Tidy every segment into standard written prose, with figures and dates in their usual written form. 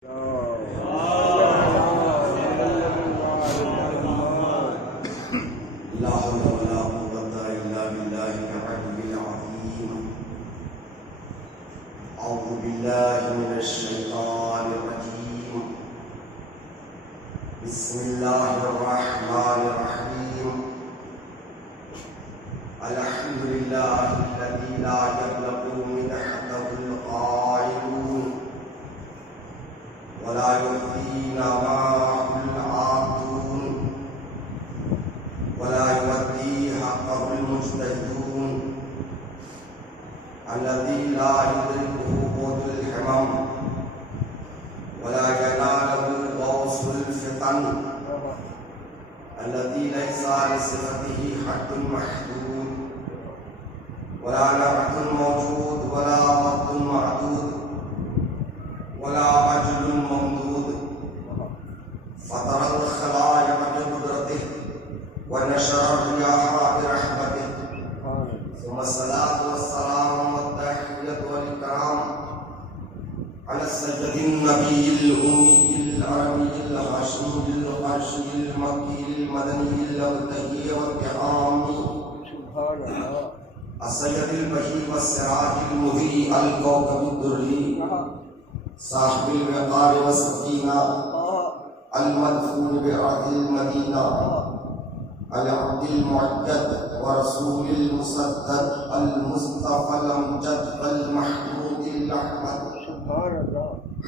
بسم الله الرحمن الرحيم. الحمد لله الذي لا يبلغ مدحته القائلون ولا يؤذي نواه العابدون ولا يؤدي حقه المجتهدون الذي لا يدركه قوت الحمم ولا يناله غوص الفتن الذي ليس لصفته حد محدود ولا نعت موجود ولا وقت معدود ولا أجل ممدود فطر الخلائق بقدرته ونشر الرياح برحمته ثم الصلاة والسلام والتحية والإكرام على السيد النبي الأمي العربي الهاشمي القرشي المكي المدني المنتهي والكرامي السيد البهي والسراج المضيء الكوكب الدري صاحب الوقار والسكينة المدفون بأرض المدينة العبد المعدد ورسول المسدد المصطفى الأمجد المحمود الأحمد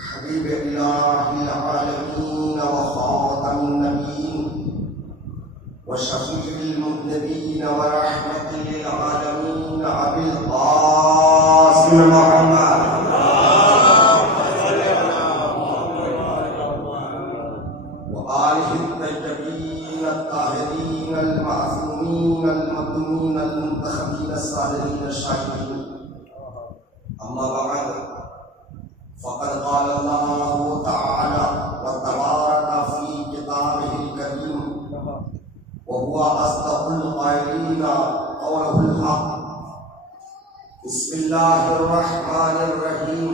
حبيب إله العالمين وخاتم النبيين وشفيع المذنبين ورحمة للعالمين أبي القاسم محمد وآله الطيبين الطاهرين المعصومين المظلومين المنتخبين الصالحين الشاكرين. أما بعد فقد قال الله تعالى وتبارك في كتابه الكريم وهو أصدق القائلين قوله الحق. بسم الله الرحمن الرحيم.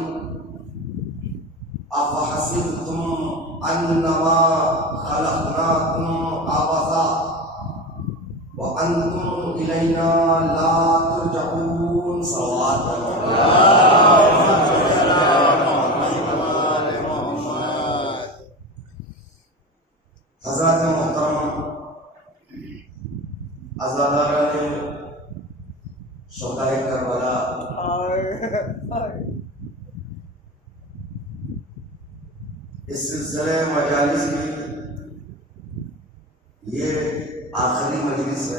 أفحسبتم أنما خلقناكم عبثا وأنتم إلينا لا ترجعون. صلوات حضرات محترم عزاداران شہدائے کربلا، اس سلسلے مجالس کی یہ آخری مجلس ہے.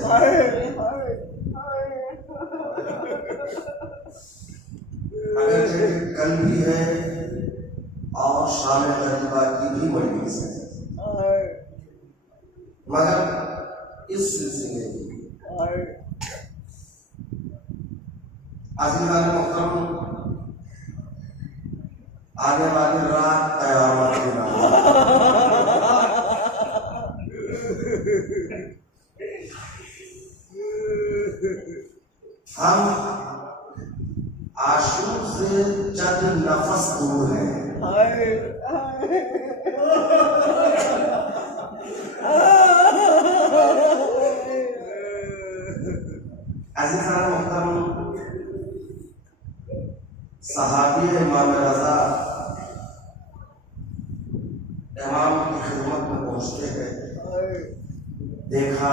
اگرچہ کل بھی ہے اور شام غریبہ کی بھی مجلس ہے، مگر اس سلسلے میں عزیزان محترم آنے والی رات قیامت کی رات. ہم عاشور سے چند نفس دور ہیں. عزیزان محترم، صحابی امام رضا امام کی خدمت میں پہنچتے ہیں، دیکھا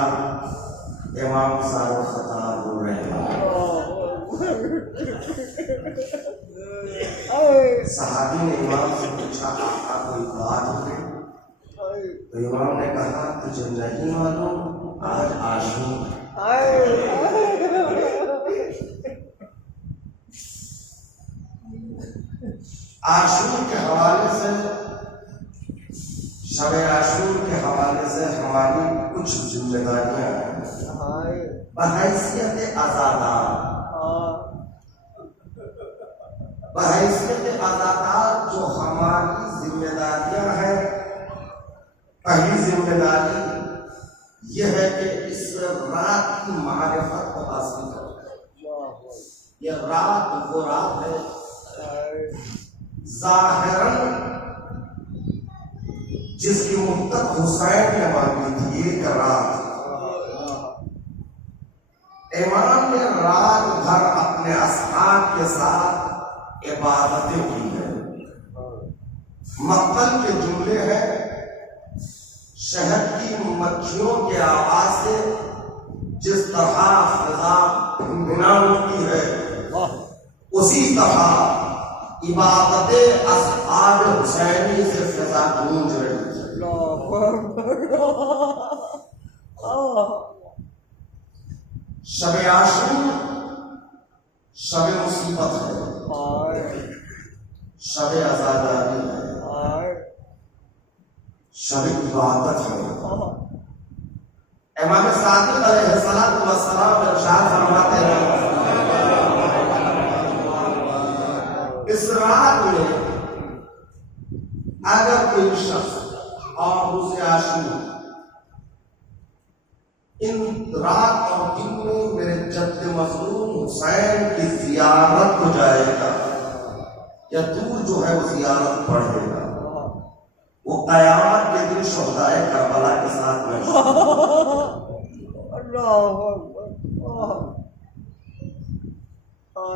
امام سارو خطا رو رہے ہیں. صحابی نے امام سے پوچھا آقا کوئی بات ہو گئی؟ تو امام نے کہا تجھے نہیں معلوم آج عاشور. عاشور کے حوالے سے، شب عاشور کے حوالے سے ہماری کچھ ذمہ داریاں ہیں بحیثیت عزادار. بحیثیت عزادار جو ہماری ذمہ داریاں ہیں، پہلی ذمہ داری یہ ہے کہ اس رات کی معرفت کو حاصل کریں. یہ رات وہ رات ہے ظاہراً جس کی مدت حسین نے مانگی تھی، ایک رات امام نے رات بھر اپنے اصحاب کے ساتھ عبادتیں کی ہیں۔ مقبل کے جملے ہیں، شہد کی مکھیوں کے آواز سے جس طرح فضا بھنبھنا اٹھتی ہے، اسی طرح عبادت اصحاب حسینی سے فضا گونج رہی ہے۔ شب عاشور شب مصیبت ہے، شب عزاداری ہے، شب عبادت ہے۔ امام صادق علیہ السلام ارشاد فرماتے ہیں، اس رات میں اگر کوئی شخص اور روز عاشور ان رات اور دن میں میرے جد مظلوم حسین کی زیارت کو جائے گا یا دور جو ہے وہ زیارت پڑھے گا، وہ قیامت کے دن شہدائے کربلا کے ساتھ میں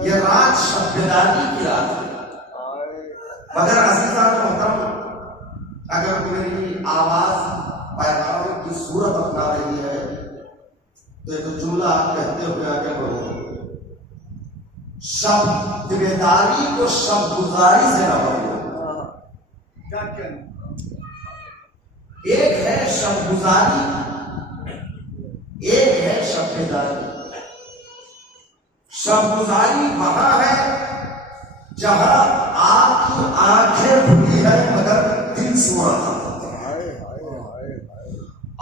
یہ رات شب بیداری کی رات ہے۔ مگر عزیزان محترم، اگر میری آواز پیغام کی صورت اپنا رہی ہے تو ایک جملہ آپ کہتے ہوئے آگے بڑھو، شب بیداری کو شب گزاری سے نہ بڑھو۔ ایک ہے شب گزاری، ایک ہے شب بیداری۔ شب گزاری وہاں ہے جہاں آپ کی آنکھیں کھلی ہے مگر دل سونا تھا،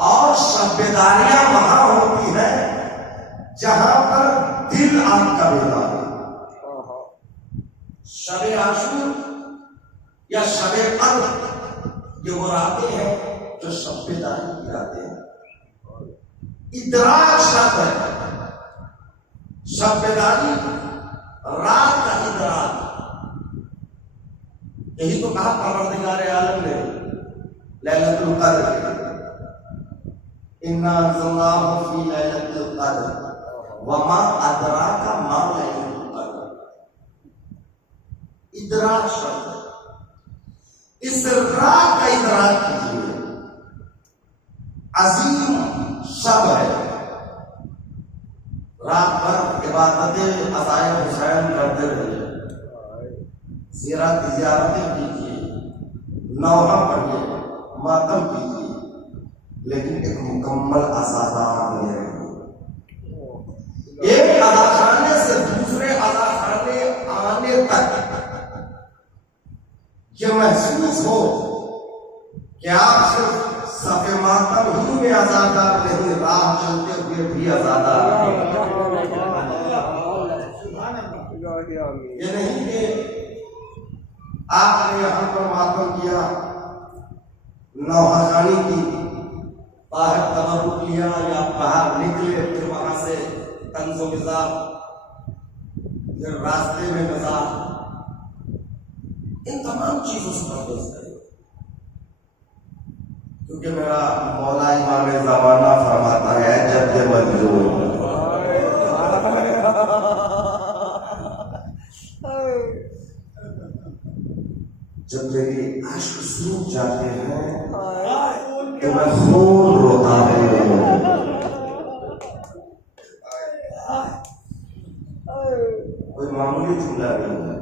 اور شب بیداریاں وہاں ہوتی ہے جہاں پر دل آپ کا بیدار ہے۔ شب عاشور یا شب قدر یہ وہ راتیں ہیں جو شب بیداری کی راتیں ہیں۔ ادراک شب ہے، شب بیداری رات کا ادراک۔ یہی تو کہا پروردگار عالم نے لیلۃ القدر، اِنَّا أَنزَلْنَاهُ فِي لَيْلَةِ الْقَدْرِ وَمَا أَدْرَاكَ مَا لَيْلَةُ الْقَدْرِ۔ ادراک شب ہے، اس رات کا ادراک کیجیے، عظیم شب ہے۔ رات بھر عبادتیں عزائے حسین کرتے رہیے، زیارتیں کیجیے، نوحہ پڑھیے، ماتم کیجیے، لیکن ایک مکمل عزادار میں رہیے۔ ایک عزاخانے سے دوسرے عزاخانے آنے تک یہ محسوس ہو کہ آپ صرف صف ماتم ہی میں عزادار نہیں، راہ چلتے ہوئے بھی عزادار ہیں۔ یہ نہیں کہ آپ نے یہاں پر ماتم کیا، نوحہ خوانی کی، باہر تبرک لیا یا باہر نکلے، پھر وہاں سے طنز و مزاح، پھر راستے میں مزاح، ان تمام چیزوں سے پرہیز کریں، کیونکہ میرا مولا امام زمانہ فرماتا ہے جد مجنون، جب میری عشق سوکھ جاتے ہیں تو میں خون روتا ہوں۔ کوئی معمولی جملہ نہیں ہے،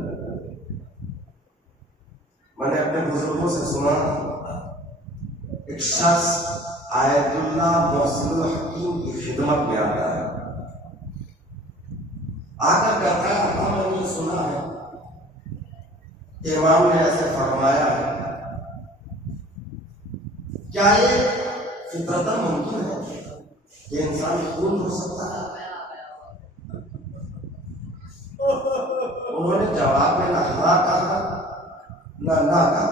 میں نے اپنے بزرگوں سے سنا، ایک شخص آیت اللہ محسن الحکیم کی خدمت میں آتا ہے، آ کر کہتا ہے میں نے سنا ہے کہ امام نے ایسے فرمایا ہے، کیا یہ فطرتاً ممکن ہے کہ انسان خون ہو سکتا ہے؟ انہوں نے جواب میں نہ ہاں کہا نہ کہا۔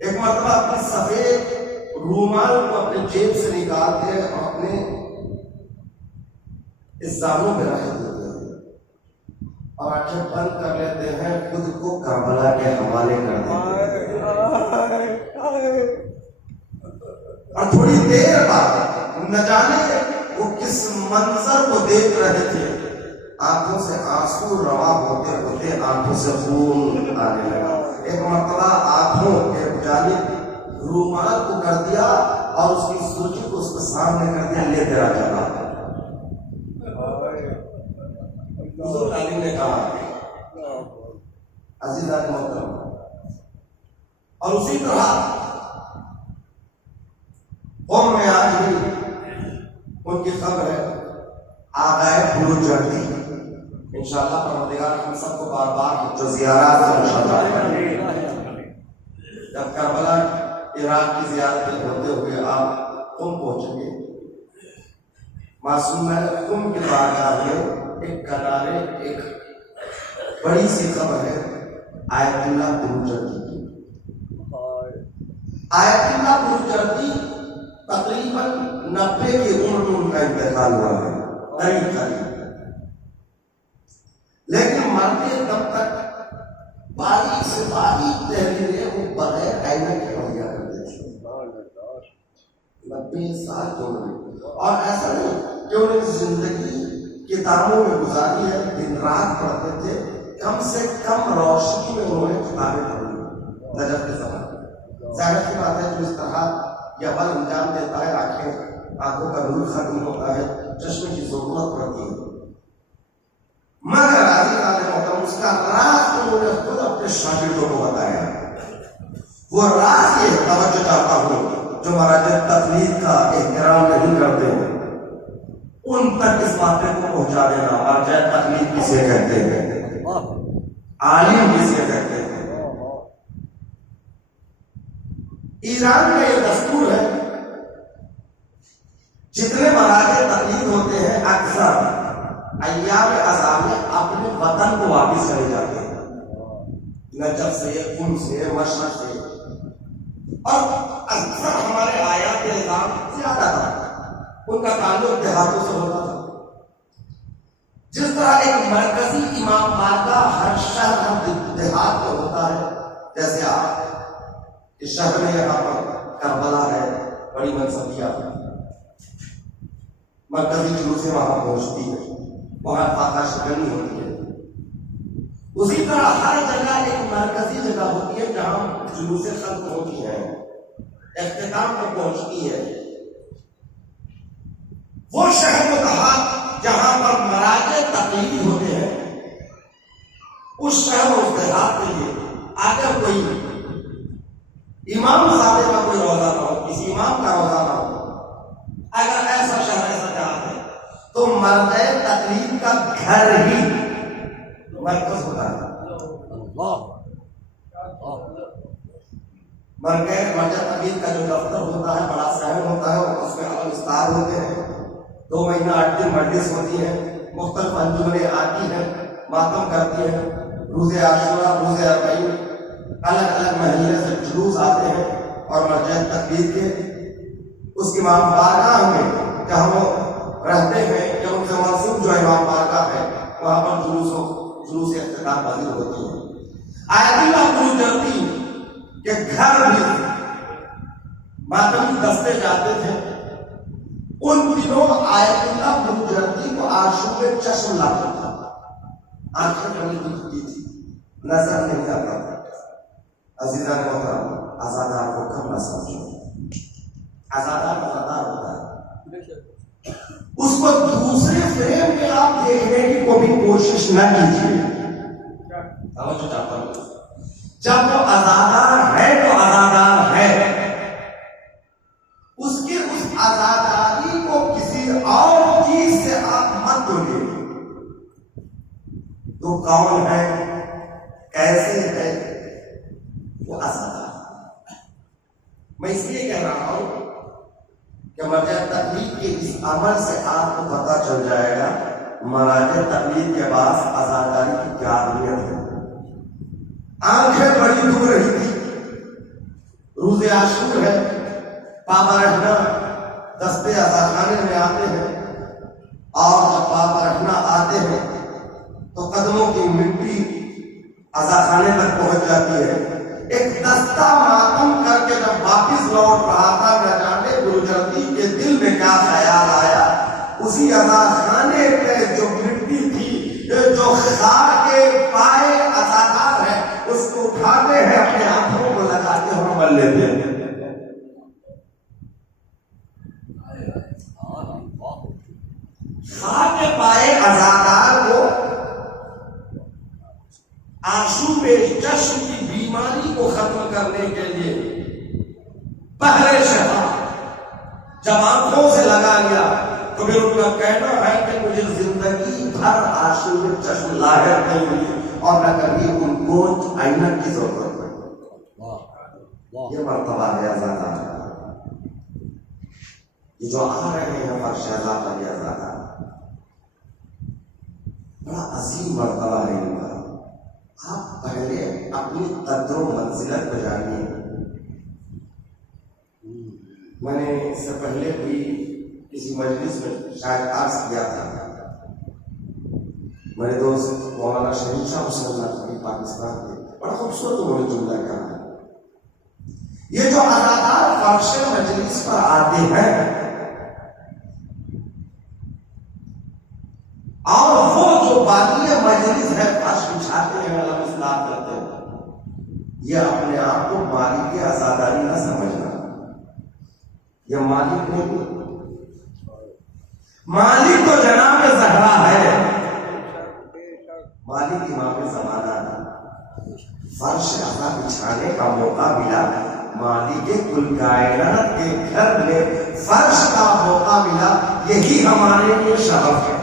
ایک مرتبہ اپنی سفید رومال کو اپنے جیب سے نکالتے ہیں اور اپنے اس زانوں پہ رکھ دیتے ہیں اور آنکھیں بند کر لیتے ہیں، خود کو کربلا کے حوالے کر دیتے ہیں۔ اور تھوڑی دیر بعد نہ جانے وہ کس منظر کو دیکھ رہے تھے، آنکھوں سے آنسو رواں ہوتے ہوتے آنکھوں سے خون آنے لگا۔ ایک مرتبہ آنکھوں کے جانب رومال کو کر دیا اور اس کی سوچی کو اس کے سامنے کر دیا، لے تیرا جگہ۔ حضور علی نے کہا عزیزان محترم، اور اسی طرح قوم میں آج بھی ان کی خبر ہے آغائے بلوچردی، انشاءاللہ پروردگار ہم سب کو بار بار جو زیارات سے مشرف کرے۔ جب کربلا عراق کی زیارت ہوتے ہوئے آپ قم پہنچیں گے، معصوم قم کے بارگاہ میں ایک کنارے ایک بڑی سی قبر ہے آیت اللہ بلوچردی کی۔ آیت اللہ بلوچردی تقریباً 90 کی عمر میں ان کا انتقال ہوا ہے، قریب قریب، لیکن مرتے دم تک باریک سے باریک تحریریں وہ بغیر آئینے کے پڑھیا کرتے تھے۔ 90 سال کی عمر میں، اور ایسا نہیں کہ انہیں زندگی کتابوں میں گزاری ہے، دن رات پڑھتے تھے، کم سے کم روشنی میں انہوں نے کتابیں پڑھی نجف کے زمانے۔ ظاہر کی بات ہے جو اس طرح یہ بل انجام دیتا ہے، آنکھوں کا نور ختم ہوتا ہے، چشمے کی ضرورت پڑتی ہے، مگر اس کا راز انہوں نے خود اپنے شاگردوں کو بتایا۔ وہ راز یہ توجہ چاہتا ہوں جو مراجع تقلید کا احترام نہیں کرتے ہیں ان تک اس باتیں کو پہنچا دینا۔ مراجع تقلید کسے کہتے ہیں، عالم کسے کہتے ہیں۔ ایران کا یہ دستور ہے، جتنے مراجع تقلید ہوتے ہیں اکثر ایام عذاب میں اپنے وطن کو واپس چلے جاتے ہیں، نجف سے، قم سے، مشرق سے، اور اکثر ہمارے آیات نظام زیادہ تھا ان کا تعلق دیہاتوں سے ہوتا تھا۔ جس طرح ایک مرکزی امام بارگاہ ہر شہر ہر دیہات میں ہوتا ہے، جیسے آپ اس شہر میں یہاں پر کربلا ہے، بڑی منصبیہ مرکزی جلوسیں وہاں پہنچتی ہے، وہاں فاتحہ شکنی ہوتی ہے، اسی طرح ہر جگہ ایک مرکزی جگہ ہوتی ہے جہاں جلوسیں ختم ہوتی ہیں، اختتام پر پہنچتی ہے۔ وہ شہر و دیہات جہاں پر مراجع تقلید ہوتے ہیں، اس شہر و دیہات کے لیے اگر کوئی امام صاحب کا کوئی روزہ نہ ہو، کسی امام کا روزہ نہ ہو، اگر ایسا شہر ایسا جہاں ہے تو مرجع تقلید کا گھر ہی مرکز ہوتا ہے۔ مرجع تقلید کا جو دفتر ہوتا ہے بڑا صاحب ہوتا ہے، اس میں عالم استاد ہوتے ہیں، 2 مہینہ 8 دن مجلس ہوتی ہے، مختلف انجمنیں آتی ہیں، ماتم کرتی ہیں، روزے عاشورہ، روزے اربعین، الگ الگ مہینے سے جلوس آتے ہیں، اور مرجع تقلید کے اس امام بارگاہ میں جہاں وہ رہتے ہیں یا ان سے منسوب جو امام بارگاہ ہے وہاں پر جلوس اختتام پذیر ہوتی ہے۔ آیت اللہ بلوچردی کے گھر بھی ماتمی دستے جاتے تھے، ان دنوں آیت اللہ بلوچردی کو عاشور چشم لاتا تھا، آنکھیں بڑی دکھتی تھی، نظر نہیں آتا تھا۔ عزیزان محترم، آزادار کو کم نہ سمجھو، آزادار ہوتا ہے، اس کو دوسرے فریم میں آپ دیکھنے کی کوئی کوشش نہ کیجیے۔ توجہ چاہتا ہوں، جب وہ آزادار ہے تو آزادار ہے، اس کی اس آزاداری کو کسی اور چیز سے آپ مت دھوئے۔ تو کون ہے، کیسے ہے، وہ آزادار۔ میں اس لیے کہہ رہا ہوں کہ مرجع تقلید کے اس عمل سے آپ کو پتہ چل جائے گا مراجع تقلید کے بعد آزاداری کی کیا اہمیت ہے۔ آنکھیں بڑی دکھ رہی تھی، روزے عاشور ہے، پابا رہنا دستے عزاخانے میں آتے ہیں، اور جب پابا رہنا آتے ہیں تو قدموں کی مٹی عزاخانے تک پہنچ جاتی ہے۔ ایک دستہ ماتم کر کے جب واپس لوٹ رہا تھا، نہ جانے خاک پائے عزادار کو آشوب چشم کی بیماری کو ختم کرنے کے لیے پہلے شفا جب آنکھوں سے لگا لیا تو پھر ان کا کہنا ہے کہ مجھے زندگی بھر آشوب چشم لاحق نہیں ہوئی اور نہ کبھی ان کو عینت کی ضرورت پڑی. یہ مرتبہ ہے عزادار. یہ جو آ رہے ہیں فرش عزا پر یہ عزادار بڑا عظیم مرتبہ ہے ان کا. آپ پہلے اپنی قدر و منزلت پہ جانیے. میں نے اس سے پہلے بھی کسی مجلس میں شاید عرض کیا تھا. میرے دوست مولانا شریف شاہ حسین نقوی پاکستان کے بڑا خوبصورت انہوں نے جملہ کہا ہے. یہ جو عزادار فرش مجلس پر آتے ہیں اور وہ جو باقی مجلس ہے فرش بچھاتے ہیں اللہ اصلاح کرتے ہیں، یہ اپنے آپ کو مالک کی عزاداری نہ سمجھنا. یہ مالک نہیں، مالک تو جناب زہرا ہے، مالک امام زمانہ ہے. فرش عزا بچھانے کا موقع ملا، مالک کل کائنات کے گھر میں فرش کا موقع ملا. یہی ہمارے لیے شرف ہے،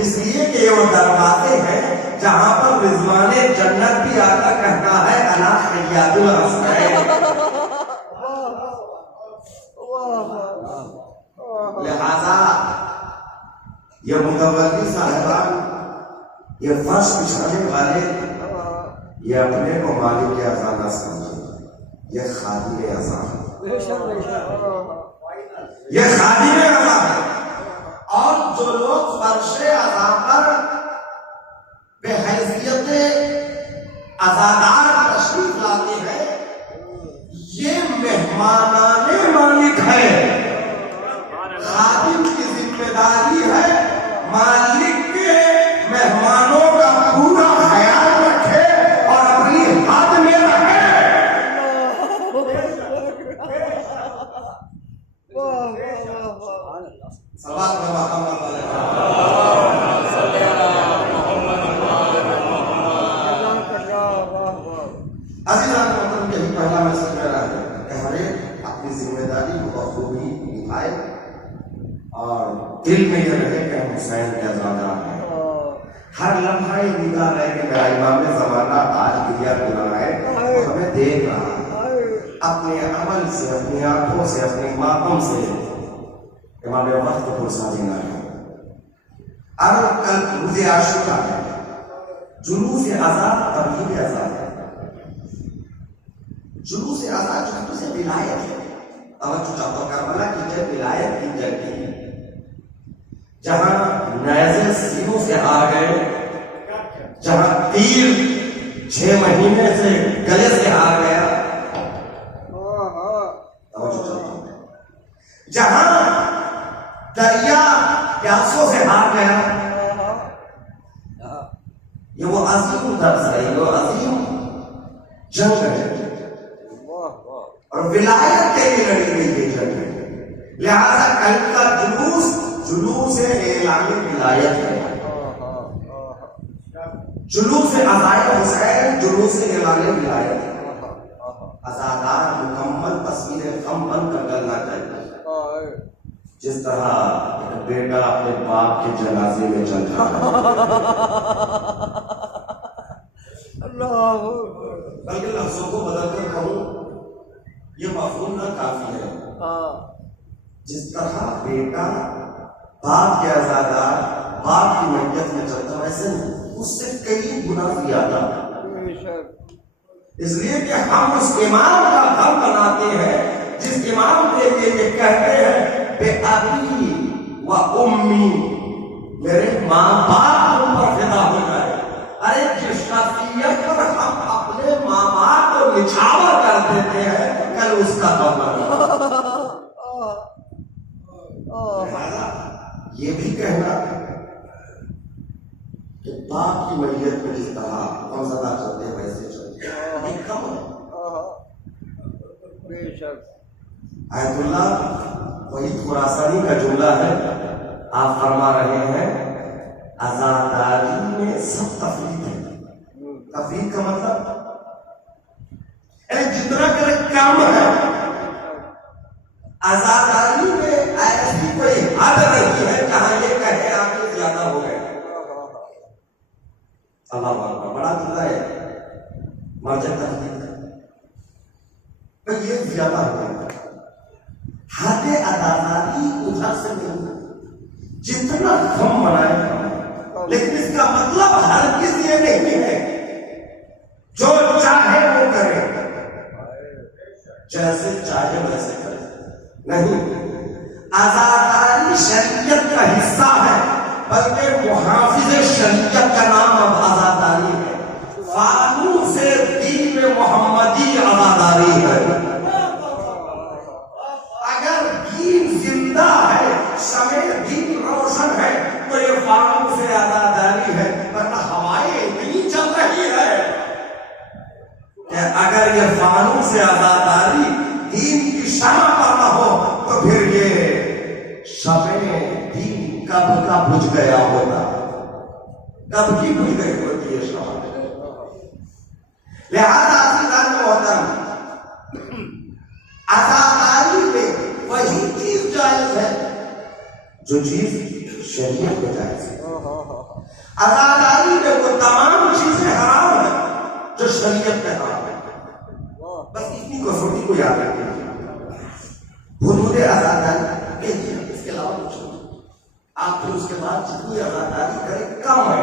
اس لیے کہ یہ وہ دروازے ہیں جہاں پر رضوان جنت بھی آ کر کہتا ہے انا حیات الحسنین. لہذا یہ متولی صاحبان، یہ فرش بچھانے والے، یہ اپنے کو مالک کے عزا نہ سمجھے، یہ خادم عزا ہے، یہ خادم عزا ہے. اور جو لوگ فرش عزا پر بحیثیت عزادار تشریف لاتے ہیں، یہ مہمانان مالک ہے. خادم کی ذمہ داری ہے مالک کے مہمانوں کا پورا خیال رکھے اور اپنی حد میں رکھے. صلوات محمد عزیزان محترم، یہی پہلا میسج میرا ہے کہ ہر ایک اپنی ذمہ داری کو بخوبی نبھائے اور دل میں یہ رہے کہ ہم حسین کے عزادار ہیں. ہر لمحہ یہ نگاہ رہے کہ میرا امام زمانہ آج گریا گنا ہے، وہ ہمیں دیکھ رہا ہے. اپنے عمل سے، اپنی آنکھوں سے، اپنے ماتم سے امام وقت کو پرسا دینا ہے. اب کل روز عاشورا ہے، جلوس عزا تبلیغ عزا ہے. جلوس عزا جلوس ولایت ہے. توجہ چاہتا ہوں کربلا کی جب ولایت کی جنگ جہاں نیزے سینوں سے آ گئے، جہاں تیر 6 مہینے سے گلے سے آ گیا، توجہ چاہتا ہوں جہاں دریا پیاسوں سے آ گیا، یہ وہ عظیم درس ہے، یہ وہ عظیم جنگ ہے اور ولایت کے لیے لڑی گئی یہ جنگ ہے. لہذا کل کا جلوس اعلان ولایت ہے، جلوس عزائے حسین جلوس اعلان ولایت ہے. عزادار مکمل تصویر غم بن کر کرنا چاہیے، جس طرح بیٹا اپنے باپ کے جنازے میں چل رہا اللہ. بلکہ لفظوں کو بدل کر کہوں یہ مفہوم نہ کافی ہے. جس طرح بیٹا باپ کے عزادار باپ کی میت میں چلتا ہے، ویسے اس سے کئی گنا زیادہ. اس لیے کہ ہم اس امام کا گھر بناتے ہیں جس امام کے لیے یہ کہتے ہیں بے ابی و امی، میرے ماں باپ ان پر فدا ہو جائے. ارے جس شخصیت پر ہم اپنے ماں باپ کو نچھاور کر دیتے ہیں، کل اس کا یہ بھی کہنا کہ باپ کی میت میں جس طرح ہم زدہ چلتے ہیں ویسے چلتے ہیں، یہ کم ہے. آیت اللہ وحید خراسانی کا جملہ ہے آپ فرما رہے ہیں عزاداری میں سب تفریق ہے. تفریق کا مطلب جتنا کرے کم ہے. عزاداری میں ایسی کوئی حد نہیں ہے جہاں یہ کہے آپ کے زیادہ ہو گئے. اللہ اکبر، بڑا جملہ ہے مرجع تفریق. یہ زیادہ ہو گیا. حد عزاداری ادھر سے نہیں، جتنا کم منائے. لیکن اس کا مطلب ہرگز یہ نہیں ہے جو چاہے وہ کرے، جیسے چاہے ویسے کرے. نہیں، عزاداری شریعت کا حصہ ہے، بلکہ محافظ شریعت کا نام اب عزاداری ہے. قانون سے دین محمدی عزاداری ہے. اگر دین زندہ ہے، شمع دین روشن ہے، تو یہ قانون سے عزاداری ہے. ورنہ ہوائیں اتنی چل رہی ہے کہ اگر یہ قانون سے عزاداری دین کی شمع پر نہ ہو تو پھر یہ شمع دین کب کا بجھ گیا ہوتا، کب کی بجھ گئی ہوتی ہے شمع. لہذا عزیزان محترم، عزاداری میں وہی چیز جائز ہے جو چیز شریعت میں جائز ہے. عزاداری میں وہ تمام چیزیں حرام ہیں جو شریعت میں حرام ہے. بس اتنی کسوٹی کو یاد رکھیں. حدود عزاداری کہیے، اس کے علاوہ کچھ نہیں. آپ پھر اس کے بعد جتنی عزاداری کریں کم ہے.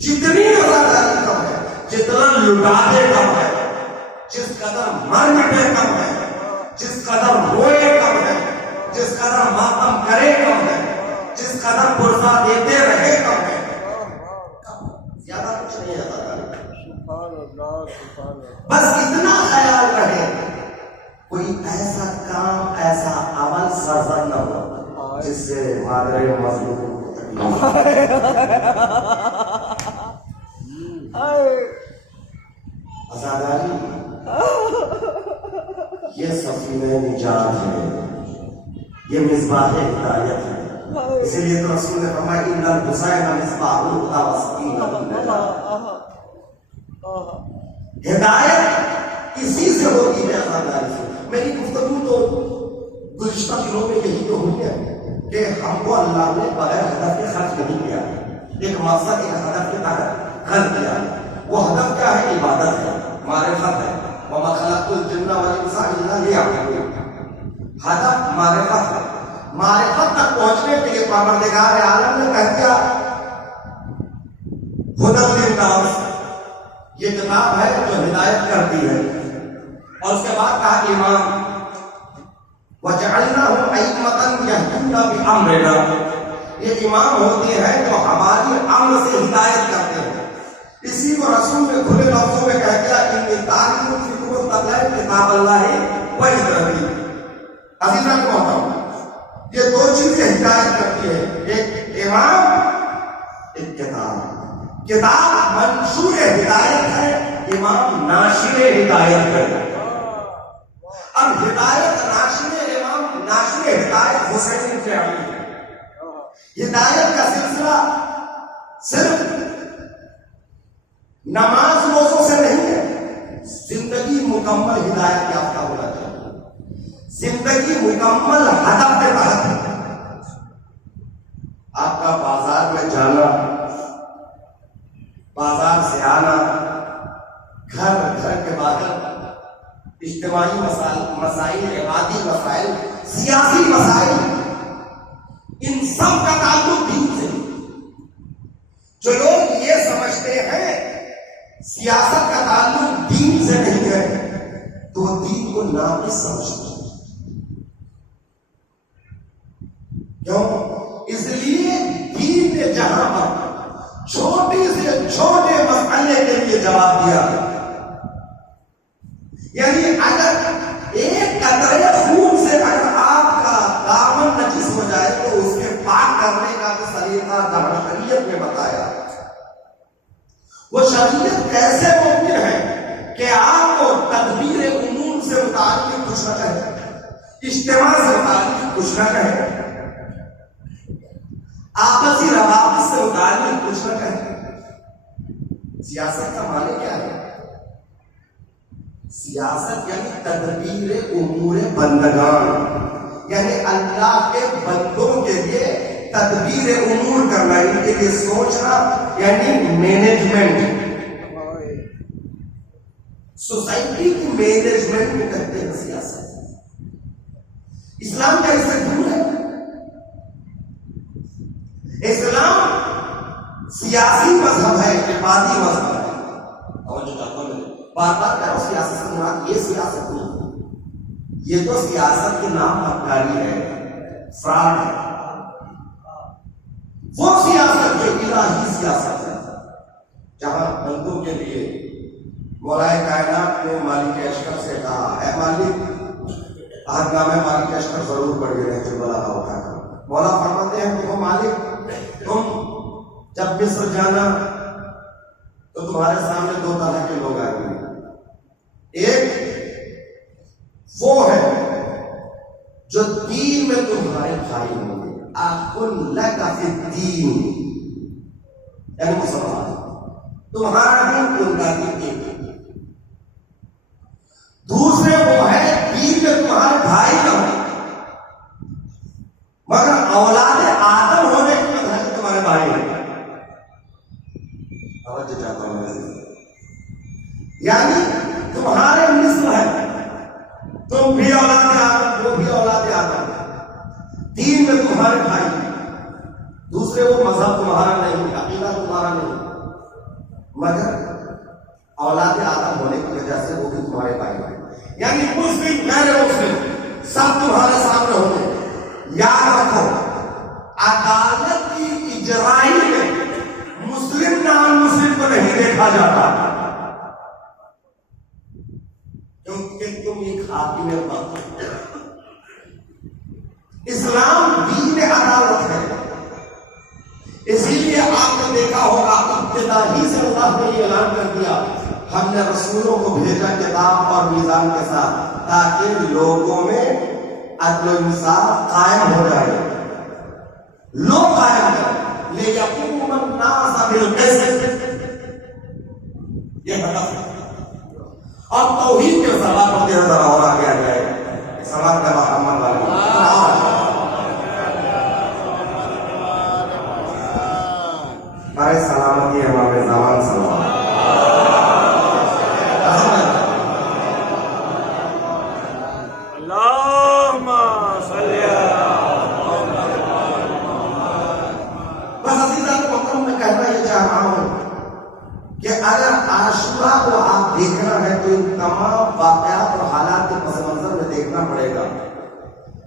جتنی عزاداری کم ہے، جتنا لٹانے کم ہے، جس قدر مر مٹے کم ہے، جس قدر روئے کم ہے، جس قدر ماتم کرے کم ہے، جس قدر پرسا دیتے رہے کم ہے. زیادہ کچھ نہیں عزاداری. بس اتنا خیال رہے کوئی ایسا کام، ایسا عمل سرزد نہ ہو جس سے مادر مظلوم کو تکلیف. عزاداری یہ سفینہ نجات ہے، یہ مصباح ہدایت ہے. اسی لیے تو رسول نے فرمایا ان الحسین مصباح الہدی والسکینۃ. ہدایت اسی سے ہوتی ہے، عزاداری سے. میری گفتگو تو گزشتہ دنوں میں یہی تو ہوئی ہے کہ ہم کو اللہ نے بغیر ہدف کے خرچ نہیں کیا. ایک مقصد، ایک ہدف کے تحت خرچ کیا. وہ ہدف کیا ہے؟ عبادت ہے، معرفت ہے. وما خلقت الجن والانس الا ليعبدون. ہدف معرفت ہے. معرفت تک پہنچنے کے لیے پروردگار عالم نے کہہ دیا ہدی للناس، یہ کتاب ہے جو ہدایت کرتی ہے. اور اس کے بعد کہا امام، وَجَعَلْنَاهُمْ أَئِمَّةً يَهْدُونَ بِأَمْرِنَا، یہ امام ہوتے ہیں جو ہماری امر سے ہدایت کرتے ہیں. اسی کو رسول نے کھلے لفظوں میں کہہ دیا انی تارک فیکم الثقلین کتاب اللہ و ابراہیم. عزیزان محترم، یہ دو چیزیں ہدایت کرتی ہے، ایک امام، ایک کتاب. کتاب منشور ہدایت ہے، امام ناشر ہدایت ہے. اب ہدایت ناشر امام، ناشر ہدایت حسین بن علی ہے. ہدایت کا سلسلہ صرف نماز روزوں سے نہیں ہے، زندگی مکمل ہدایت یافتہ ہونا چاہیے. زندگی مکمل ہدف کے تحت ہے. آپ کا بازار میں جانا، بازار سے آنا، گھر کے باہر اجتماعی مسائل، عبادی مسائل، سیاسی مسائل، ان سب کا تعلق دین سے. جو لوگ یہ سمجھتے ہیں سیاست کا تعلق دین سے نہیں ہے تو وہ دین کو ناقص سمجھتے ہیں. کیوں؟ اس لیے دین نے جہاں پر چھوٹے سے چھوٹے مسئلے کے لیے جواب دیا، یعنی اگر ایک قطرے خون سے اگر آپ کا دامن نجس ہو جائے تو اس کے پاک کرنے کا بھی سلیقہ جہاں شریعت نے بتایا. وہ شریعت کیسے ممکن ہے کہ آپ کو تدبیر عموم سے متعلق کچھ نہ کہے، اجتماع سے متعلق کچھ نہ کہیں، آپسی روابط سے متعلق کچھ نہ کہیں۔ سیاست کا معنی کیا ہے؟ سیاست یعنی تدبیر امور بندگان، یعنی اللہ کے بندوں کے لیے تدبیر امور کرنا، ان کے لیے سوچنا، یعنی مینجمنٹ۔ سوسائٹی کی مینجمنٹ کو کہتے ہیں سیاست۔ اسلام کا اس سے دور ہے۔ اسلام سیاسی مذہب ہے، عبادی مذہب ہے۔ توجہ چاہتا ہوں میں بار بار کہہ رہا ہوں، سیاست سے مراد یہ سیاست نہیں، یہ تو سیاست کے نام بدکاری ہے، فراڈ ہے۔ وہ سیاست جو الہی سیاست ہے، جہاں بندوں کے لیے مولا کائنات نے مالک اشکر سے کہا، اے مالک، عہدنامہ مالک اشکر ضرور پڑھیے رہے جو بلا اٹھا کر۔ مولا فرماتے ہیں کہ وہ مالک، تم جب مصر جانا تو تمہارے سامنے دو طرح کے لوگ آئیں گے۔ ایک وہ ہے جو دین میں تمہارے بھائی ہوں گے، اخن لک فی الدین، یعنی مسلمان، تمہارا دین ان کا دین ایک۔ دوسرے وہ ہے دین میں تمہارے بھائی نہ ہو مگر اولاد آدم ہونے کی وجہ سے تمہارے بھائی ہیں۔ توجہ چاہتا ہوں میں، یعنی تمہارے مثل ہے، تم بھی اولاد آدم، وہ بھی اولاد آدم، دین میں تمہارے بھائی ہیں۔ دوسرے وہ مذہب تمہارا نہیں، عقیدہ تمہارا نہیں، مگر اولاد آدم ہونے کی وجہ سے وہ بھی تمہارے بھائی ہیں۔ یعنی مسلم غیر مسلم سب تمہارے سامنے ہوں گے۔ یاد رکھو، عدالت کی اجرائی میں مسلم نان مسلم کو نہیں دیکھا جاتا، کیونکہ تم ایک حاکم وقت۔ اسلام دین عدالت ہے، اسی لیے آپ نے دیکھا ہوگا ابتدا ہی سے اللہ نے یہ اعلان کر دیا، ہم نے رسولوں کو بھیجا کتاب اور میزان کے ساتھ تاکہ لوگوں میں عدل و انصاف قائم ہو جائے، لوگ قائم کریں، لیقوم الناس بالقسط، یہ ہدف ہے۔ اور توحید کے سوال ہوتے ہیں، ذرا اور آگے آ جائے سوال کا محمد والا ہمارے سلامتی ہمارے زمان سلام۔ کہ اگر عاشورہ کو آپ دیکھنا ہے تو ان تمام واقعات اور حالات کے پس منظر میں دیکھنا پڑے گا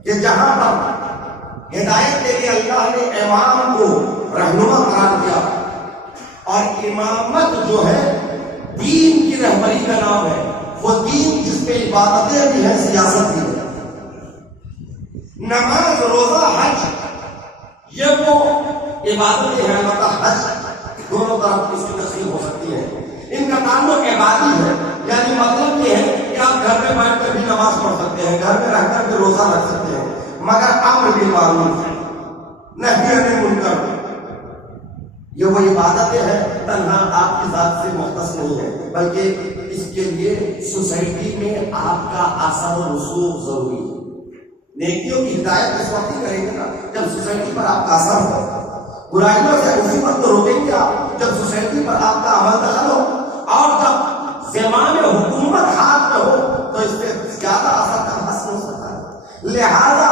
کہ جہاں پر ہدایت کے لیے اللہ نے امام کو رہنما قرار دیا، اور امامت جو ہے دین کی رہبری کا نام ہے، وہ دین جس پہ عبادتیں بھی ہیں، سیاست بھی ہے، نماز، روزہ، حج، یہ وہ عبادتیں ہیں۔ مطلب حج دونوں طرف اس کی تقسیم ہو سکتی ہے، ان کا تعلق عبادی ہے، یعنی مطلب یہ ہے کہ آپ گھر میں بیٹھ کر بھی نماز پڑھ سکتے ہیں، گھر میں رہ کر بھی روزہ رکھ سکتے ہیں، مگر امر بالمعروف نہی عن المنکر، یہ وہ عبادتیں ہیں تنہا آپ کی ذات سے مختص نہیں ہے، بلکہ اس کے لیے سوسائٹی میں آپ کا اثر و رسوخ ضروری ہے۔ نیکیوں کی ہدایت اس وقت ہی کریں گے نا جب سوسائٹی پر آپ کا اثر ہو، برائیوں سے اسی وقت روکیں گے آپ جب سوسائٹی پر آپ کا عمل دخل ہو، اور جب زمان حکومت ہاتھ میں ہو تو اس پہ زیادہ اثر کا حاصل ہو سکتا ہے۔ لہذا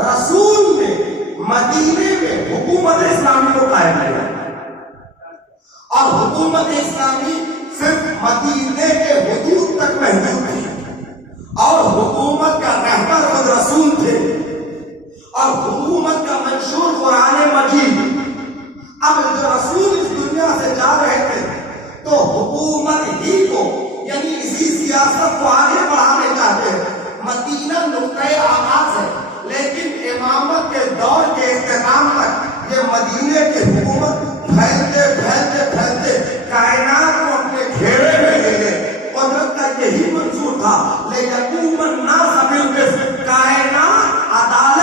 رسول نے مدینے میں حکومت اسلامی کو قائم کیا، اور حکومت اسلامی صرف مدینے کے حدود تک محدود تھی، اور حکومت کا رہبر خود رسول تھے، اور حکومت کا منشور قرآن مجید۔ اب جو رسول اس دنیا سے جا رہے تھے تو حکومت ہی کو، یعنی اسی سیاست کو آگے بڑھانے چاہتے ہیں۔ مدینہ نقطۂ آغاز ہے، لیکن امامت کے دور کے اختتام تک یہ مدینے کی حکومت پھیلتے پھیلتے پھیلتے کائنات کو اپنے گھیرے میں لے لے۔ قدرت کا یہی منصور تھا، لیکن الناس بالقسط، کائنات عدالت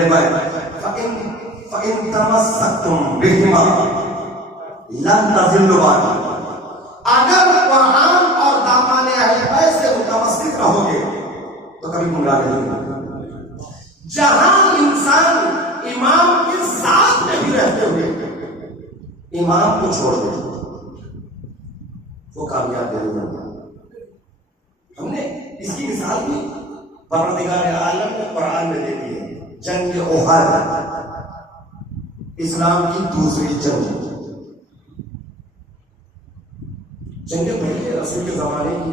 جانبین فَإِن تَمَسَّكْتُمْ بِهِمَا لَن تَضِلُّوا بَعْدِي، اگر قرآن اور دامن اہل بیت سے متمسک رہو گے تو کبھی گمراہ نہیں ہوگے۔ جہاں انسان امام کے ساتھ نہیں رہتے ہوئے امام کو چھوڑ دے وہ کامیاب نہیں ہوگا۔ ہم نے اس کی مثال بھی پروردگار عالم نے قرآن میں دے دی ہے۔ جنگ احد اسلام کی دوسری جنگ، جنگ پہلے رسول کے زمانے کی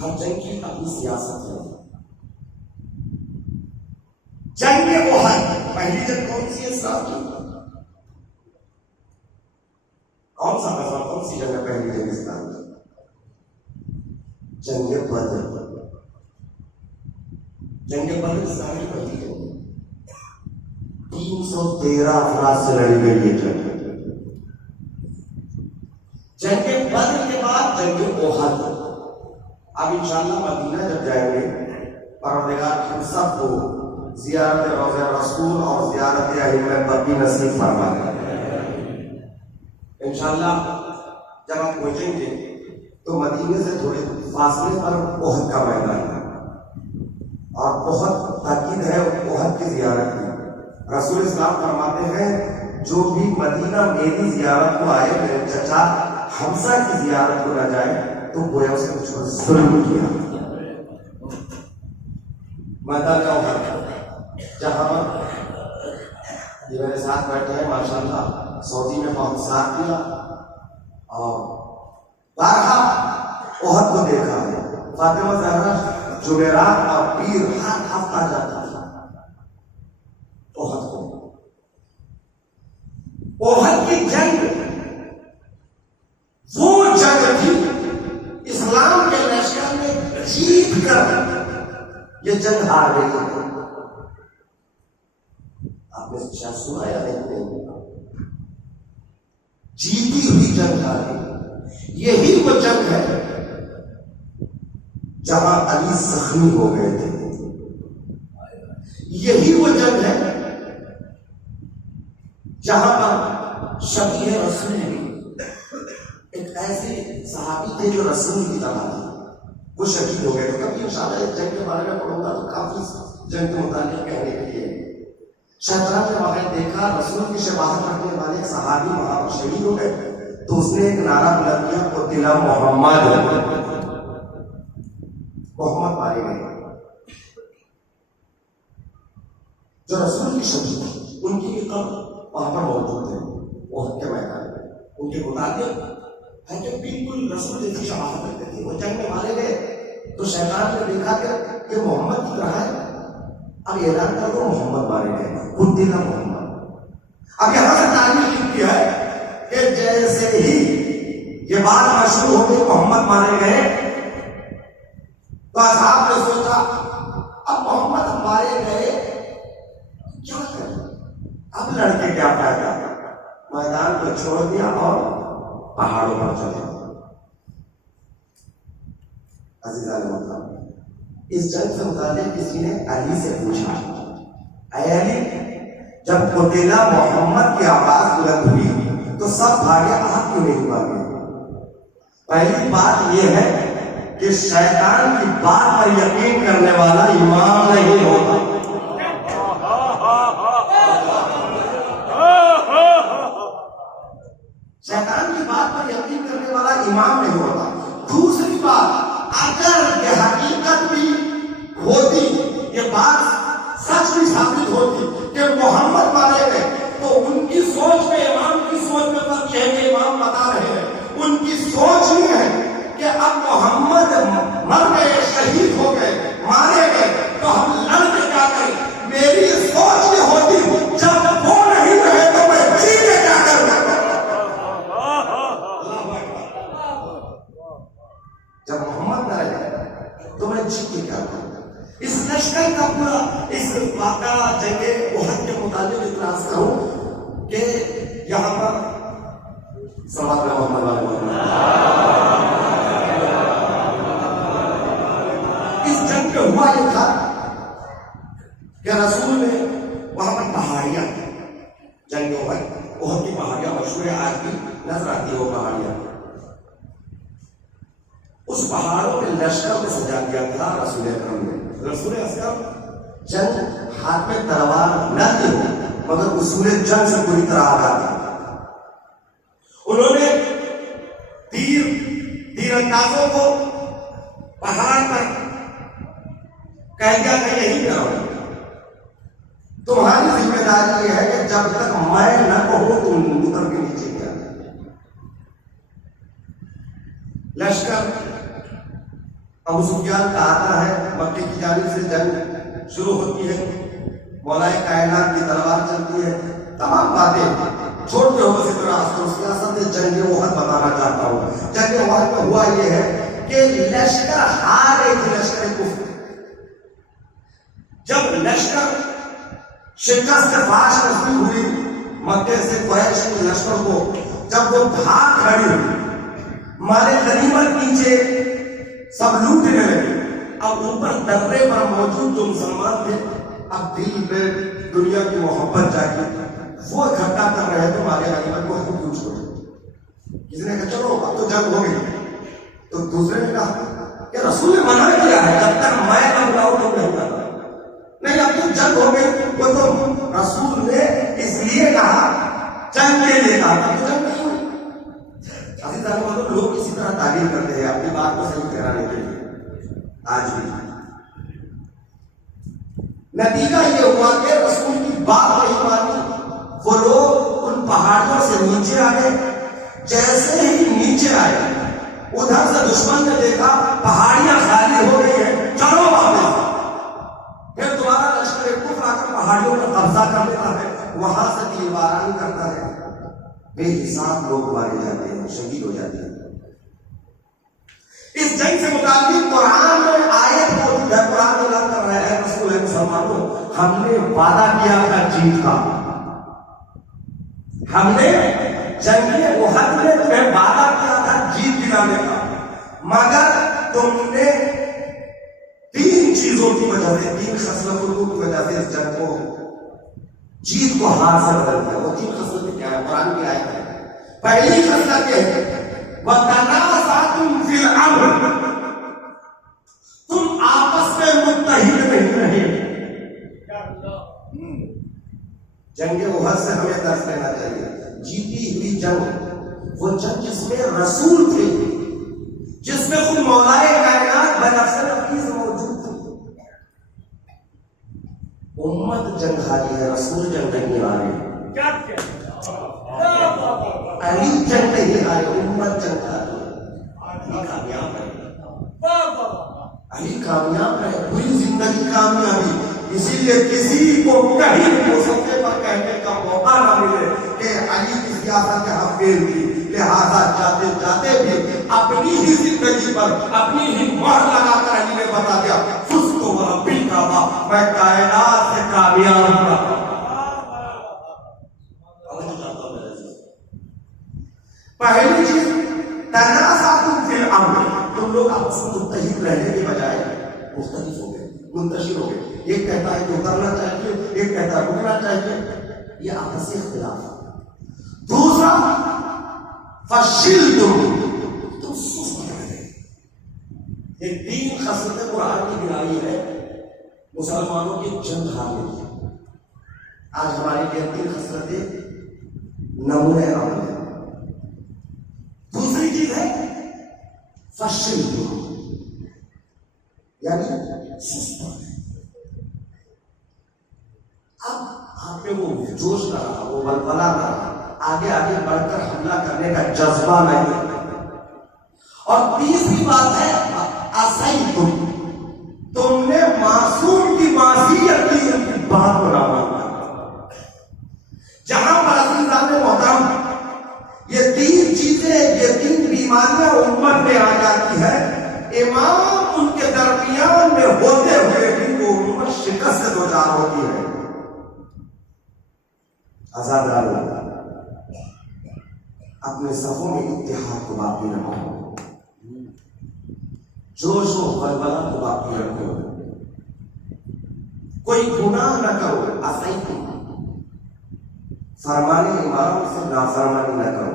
ہر جنگ کی اپنی سیاست ہے۔ جنگ احد پہلی جنگ کون سی ہے؟ اسلام کی کون سا غزوہ، کون سی جنگ پہلی جنگ اسلام کی؟ جنگ بدر۔ جنگ بدر اسلام کی پہلی جنگ 313 افراد سے لڑی گئی یہ جنگ۔ جنگ بدر کے بعد جنگ احد۔ اب انشاءاللہ مدینہ جب جائیں گے پروردگار ہم سب کو زیارت روضہ رسول اور زیارت ائمہ بدری نصیب فرمائے۔ انشاءاللہ جب ہم پہنچیں گے تو مدینے سے تھوڑے فاصلے پر احد کا میدان ہے اور بہت تاکید ہے احد کی زیارت کی۔ رسول اسلام فرماتے ہیں جو بھی مدینہ میری زیارت کو آئے، میرے چچا حمزہ کی زیارت کو نہ جائے تو گویا اس نے مجھ پر ظلم کیا۔ میدان احد جہاں یہ میرے ساتھ بیٹھے ہیں ماشاءاللہ سعودی میں بہت ساتھ دیا اور بارہا احد کو دیکھا ہے۔ فاطمہ زہرا جمعرات اور پیر ہر ہفتہ جاتا تھا احد کو۔ احد کی جنگ وہ جنگ تھی اسلام کے لشکر میں جیت کر یہ جنگ ہار گئی ہے۔ آپ نے شاید سنا یا نہیں؟ جیتی ہوئی جنگ ہار گئی۔ یہی وہ جنگ ہے جہاں علی زخمی ہو گئے تھے۔ یہی وہ جنگ ہے جہاں پر شفیع رسول ایک ایسے صحابی تھے جو رسول کی طرح تھے، وہ شہید ہو گئے تھے۔ کبھی انشاءاللہ اس جنگ کے بارے میں پڑھوں گا تو کافی جنگ کے متعلق کہنے کے لیے۔ شیطان نے واقعہ دیکھا رسول کی شباہت رکھنے والے ایک صحابی وہاں پر شہید ہو گئے تو اس نے ایک نعرہ بلند کیا قتل محمد، محمد مارے گئے۔ جو رسول کی شہید ان کی بھی قبر وہاں پر موجود ہے احد کے میدان میں۔ ان کے مطابق ہے کہ بالکل رسول جیسی شباہت رکھتے تھے۔ وہ جنگ میں مارے گئے تو شیطان نے دیکھا کہ محمد کی طرح ہے، اب اعلان کر دو محمد مارے گئے، قتل محمد۔ اب یہاں سے تعریف لکھی ہے کہ جیسے ہی یہ بات مشہور ہو گئی محمد مارے گئے تو اصحاب نے سوچا اب محمد مارے گئے کیا کریں، اب لڑکے کیا فائدہ، میدان کو چھوڑ دیا اور پہاڑوں پر چلے گئے۔ عزیزان محترم، اس جنگ سے متعلق کسی نے علی سے پوچھا، اے علی جب قتل محمد کی آواز بلند ہوئی تو سب بھاگے، آپ کیوں نہیں بھاگے؟ پہلی بات یہ ہے کہ شیطان کی بات پر یقین کرنے والا امام نہیں ہوتا۔ شیطان کی بات پر یقین کرنے والا امام نہیں ہوتا۔ دوسری بات، اگر یہ حقیقت بھی ہوتی، یہ بات سچ بھی ثابت ہوتی کہ محمد مارے گئے تو ان کی سوچ میں امام کی سوچ میں فرق ہے کہ امام بتا رہے ہیں، ان کی سوچ نہیں ہے کہ اب محمد مر گئے، شہید ہو گئے، مارے گئے تو ہم لڑ کے کیا کریں۔ میری سوچ یہ ہوتی جب وہ نہیں رہے تو میں جی کے کیا کروں۔ جب محمد نہ رہے تو میں جی کے کیا کروں۔ اس لشکر کا پورا اس واقعہ جنگ احد کے متعلق اعتراض کروں کہ یہاں پر صلوات محمد والے اس جنگ میں ہوا یہ تھا کہ رسول نے اس پہاڑوں میں لشکر میں سجا دیا تھا رسول اکرم نے. رسول اکرم جنگ ہاتھ میں تلوار نہ تھی مگر اصول جنگ سے پوری طرح آگاہ تھا. انہوں نے تیر اندازوں کو پہاڑ پر کہہ دیا کہ یہی کرو. تمہاری ذمہ داری یہ ہے کہ جب تک میں نہ کہوں تم اتر کے نیچے گیا. لشکر ابو سفیان کا آتا ہے, مکے کی جانب سے جنگ شروع ہوتی ہے, مولا کائنات کی تلوار چلتی ہے. تمام باتیں چھوٹے ہو سیاست جنگ احد بتانا چاہتا ہوں. جنگ احد میں ہوا یہ ہے کہ لشکر ہار ایک لشکر کفر. جب لشکر شکست فاش نصیب ہوئی مکے سے قریش کے لشکر کو, جب وہ بھاگ کھڑی ہوئی, مالے غنیمت نیچے سب لوٹنے لگے. اب اوپر درے پر موجود جو مسلمان تھے اب دل میں دنیا کی محبت جاگی, وہ اکٹھا کر رہے تو مالے غنیمت کو خود پوچھ رہے. کسی نے کہا چلو اب تو جنگ ہو گئی, تو دوسرے نے کہا کہ رسول نے منع کیا ہے جب تک میں نہ بلاؤں تو نہیں کرنا. نہیں, اب تو جنگ ہو گئی. وہ تو رسول نے اس لیے کہا جنگ کے لیے کہا تھا, تو جنگ نہیں ہوئی. لوگ اسی طرح تعبیر کرتے ہیں اپنی بات کو صحیح ٹھہرانے کے لیے. آج بھی نتیجہ یہ ہوا کہ رسول کی بات نہیں مانی. وہ لوگ ان پہاڑیوں سے نیچے آ گئے. جیسے ہی نیچے آئے ادھر سے دشمن نے دیکھا پہاڑیاں خالی ہو گئی ہیں, چلو واپس. پھر دوبارہ لشکر کفر آ کر پہاڑیوں پر قبضہ کر لیتا ہے, وہاں سے تیربارانی کرتا ہے. بے حساب لوگ مارے جاتے ہیں, شہید ہو جاتے ہیں. اس جنگ سے متعلق قرآن میں آیت موجود ہے. قرآن اعلان کر رہا ہے رسول مسلمانوں, ہم نے وعدہ کیا تھا جیت کا. ہم نے جنگ احد میں تمہیں وعدہ کیا تھا جیت دلانے کا, مگر تم نے تین چیزوں کی وجہ سے, تین خصلتوں کی وجہ سے اس جنگ کو, جیت کو ہار سے بدل دیا. وہ تین خصلتیں کیا ہے؟ قرآن کی آیت ہے. پہلی خصلت یہ ہے وَتَنَازَعْتُمْ فِي الْأَمْرِ, تم آپس میں متحد نہیں رہے. جنگ احد سے ہمیں درس لینا چاہیے. جیتی ہوئی جنگ وہ جنگ جس میں رسول تھے, جس میں خود مولائے کائنات بنفس نفیس موجود تھے. امت جنگ ہاری ہے, رسول جنگ نہیں ہارے. علی جنگ نہیں ہارے, امت جنگ ہاری ہے. علی کامیاب ہے, علی کامیاب ہے, پوری زندگی کامیابی. اسی لیے کسی کو کہیں موسیقے پر کہنے کا موقع نہ ملے کہ علی کی سیاست یہاں فیل تھی, لہذا جاتے جاتے بھی اپنی ہی زندگی پر اپنی ہی مہر لگا کر علی نے بتا دیا فزت ورب الکعبہ, میں کائنات سے کامیاب ہوں. پہلی چیز تنازعتم فی الامر, تم لوگ آپس میں متحد رہنے کے بجائے مختلف ہو گئے, منتشر ہو گئے. ایک کہتا ہے کہ اترنا چاہیے, ایک کہتا ہے رکنا چاہیے. یہ آپسی اختلاف. دوسرا فشلتم, تم سست رہے. یہ تین خصلتیں قرآن کی گرائی ہے مسلمانوں کی جنگ ہارنے کی. آج ہماری لیے تین خصلتیں نمونے عمل ہیں. دوسری چیز ہے فشلتم, یعنی سست رہے. اب آپ میں وہ جوش نہ رہا, وہ بلبلہ نہ رہا, آگے آگے بڑھ کر حملہ کرنے کا جذبہ نہیں. اور تیسری بات ہے اسیتم, تم نے معصوم کی معصیت کی, ان کی بات کو نہ مانا. جہاں پر عزیزان محترم یہ تین چیزیں, یہ تین بیماریاں امت میں آ جاتی ہے, امام ان کے درمیان میں ہوتے ہوئے بھی وہ امت شکست سے دوچار ہوتی ہے. آزادار اپنے صفوں میں اتحاد کو باقی رکھو, جوش و بلبلہ کو باقی رکھو, کوئی گناہ نہ کرو. اسیتم, فرمانے امام سے نافرمانی نہ کرو.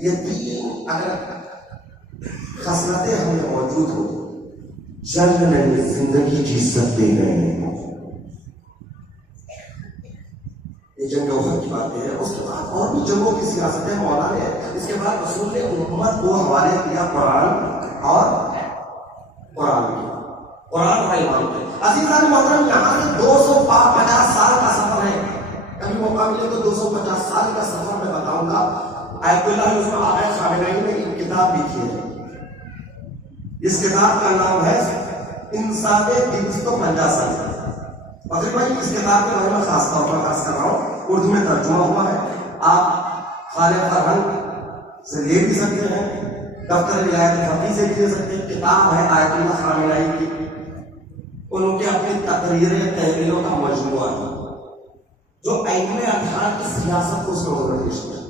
یہ تین اگر خصلتیں ہمیں موجود موجود ہو، جنگ نہیں زندگی کی سکتے ہیں. یہ جنگ احد کی باتیں ہیں. اس کے بعد اور بھی جنگوں کی سیاستیں مولا نے. اس کے بعد رسول نے امت کو حوالے کیا قرآن اور قرآن کا ایمان ہے. عزیزان محترم، یہاں سے 250 سال کا سفر ہے. کبھی موقع ملے تو 250 سال کا سفر میں بتاؤں گا. آیت اللہ آقا خامنئی نے ایک کتاب لکھی ہے. اس کتاب کا نام ہے انسان 350 سال. فضل بھائی، اس کتاب کے بارے میں خاص طور پر عرض کر رہا ہوں. اردو میں ترجمہ ہوا ہے. آپ خالق فرہنگ سے لے بھی سکتے ہیں، دفتر ولایت فقیہ سے بھی لے سکتے ہیں. کتاب ہے آیت اللہ خامنئی کی. ان کے اپنی تقریریں تحریروں کا مجموعہ ہے جو ائمہ اطہار کی سیاست کو اس میں پیش کیا.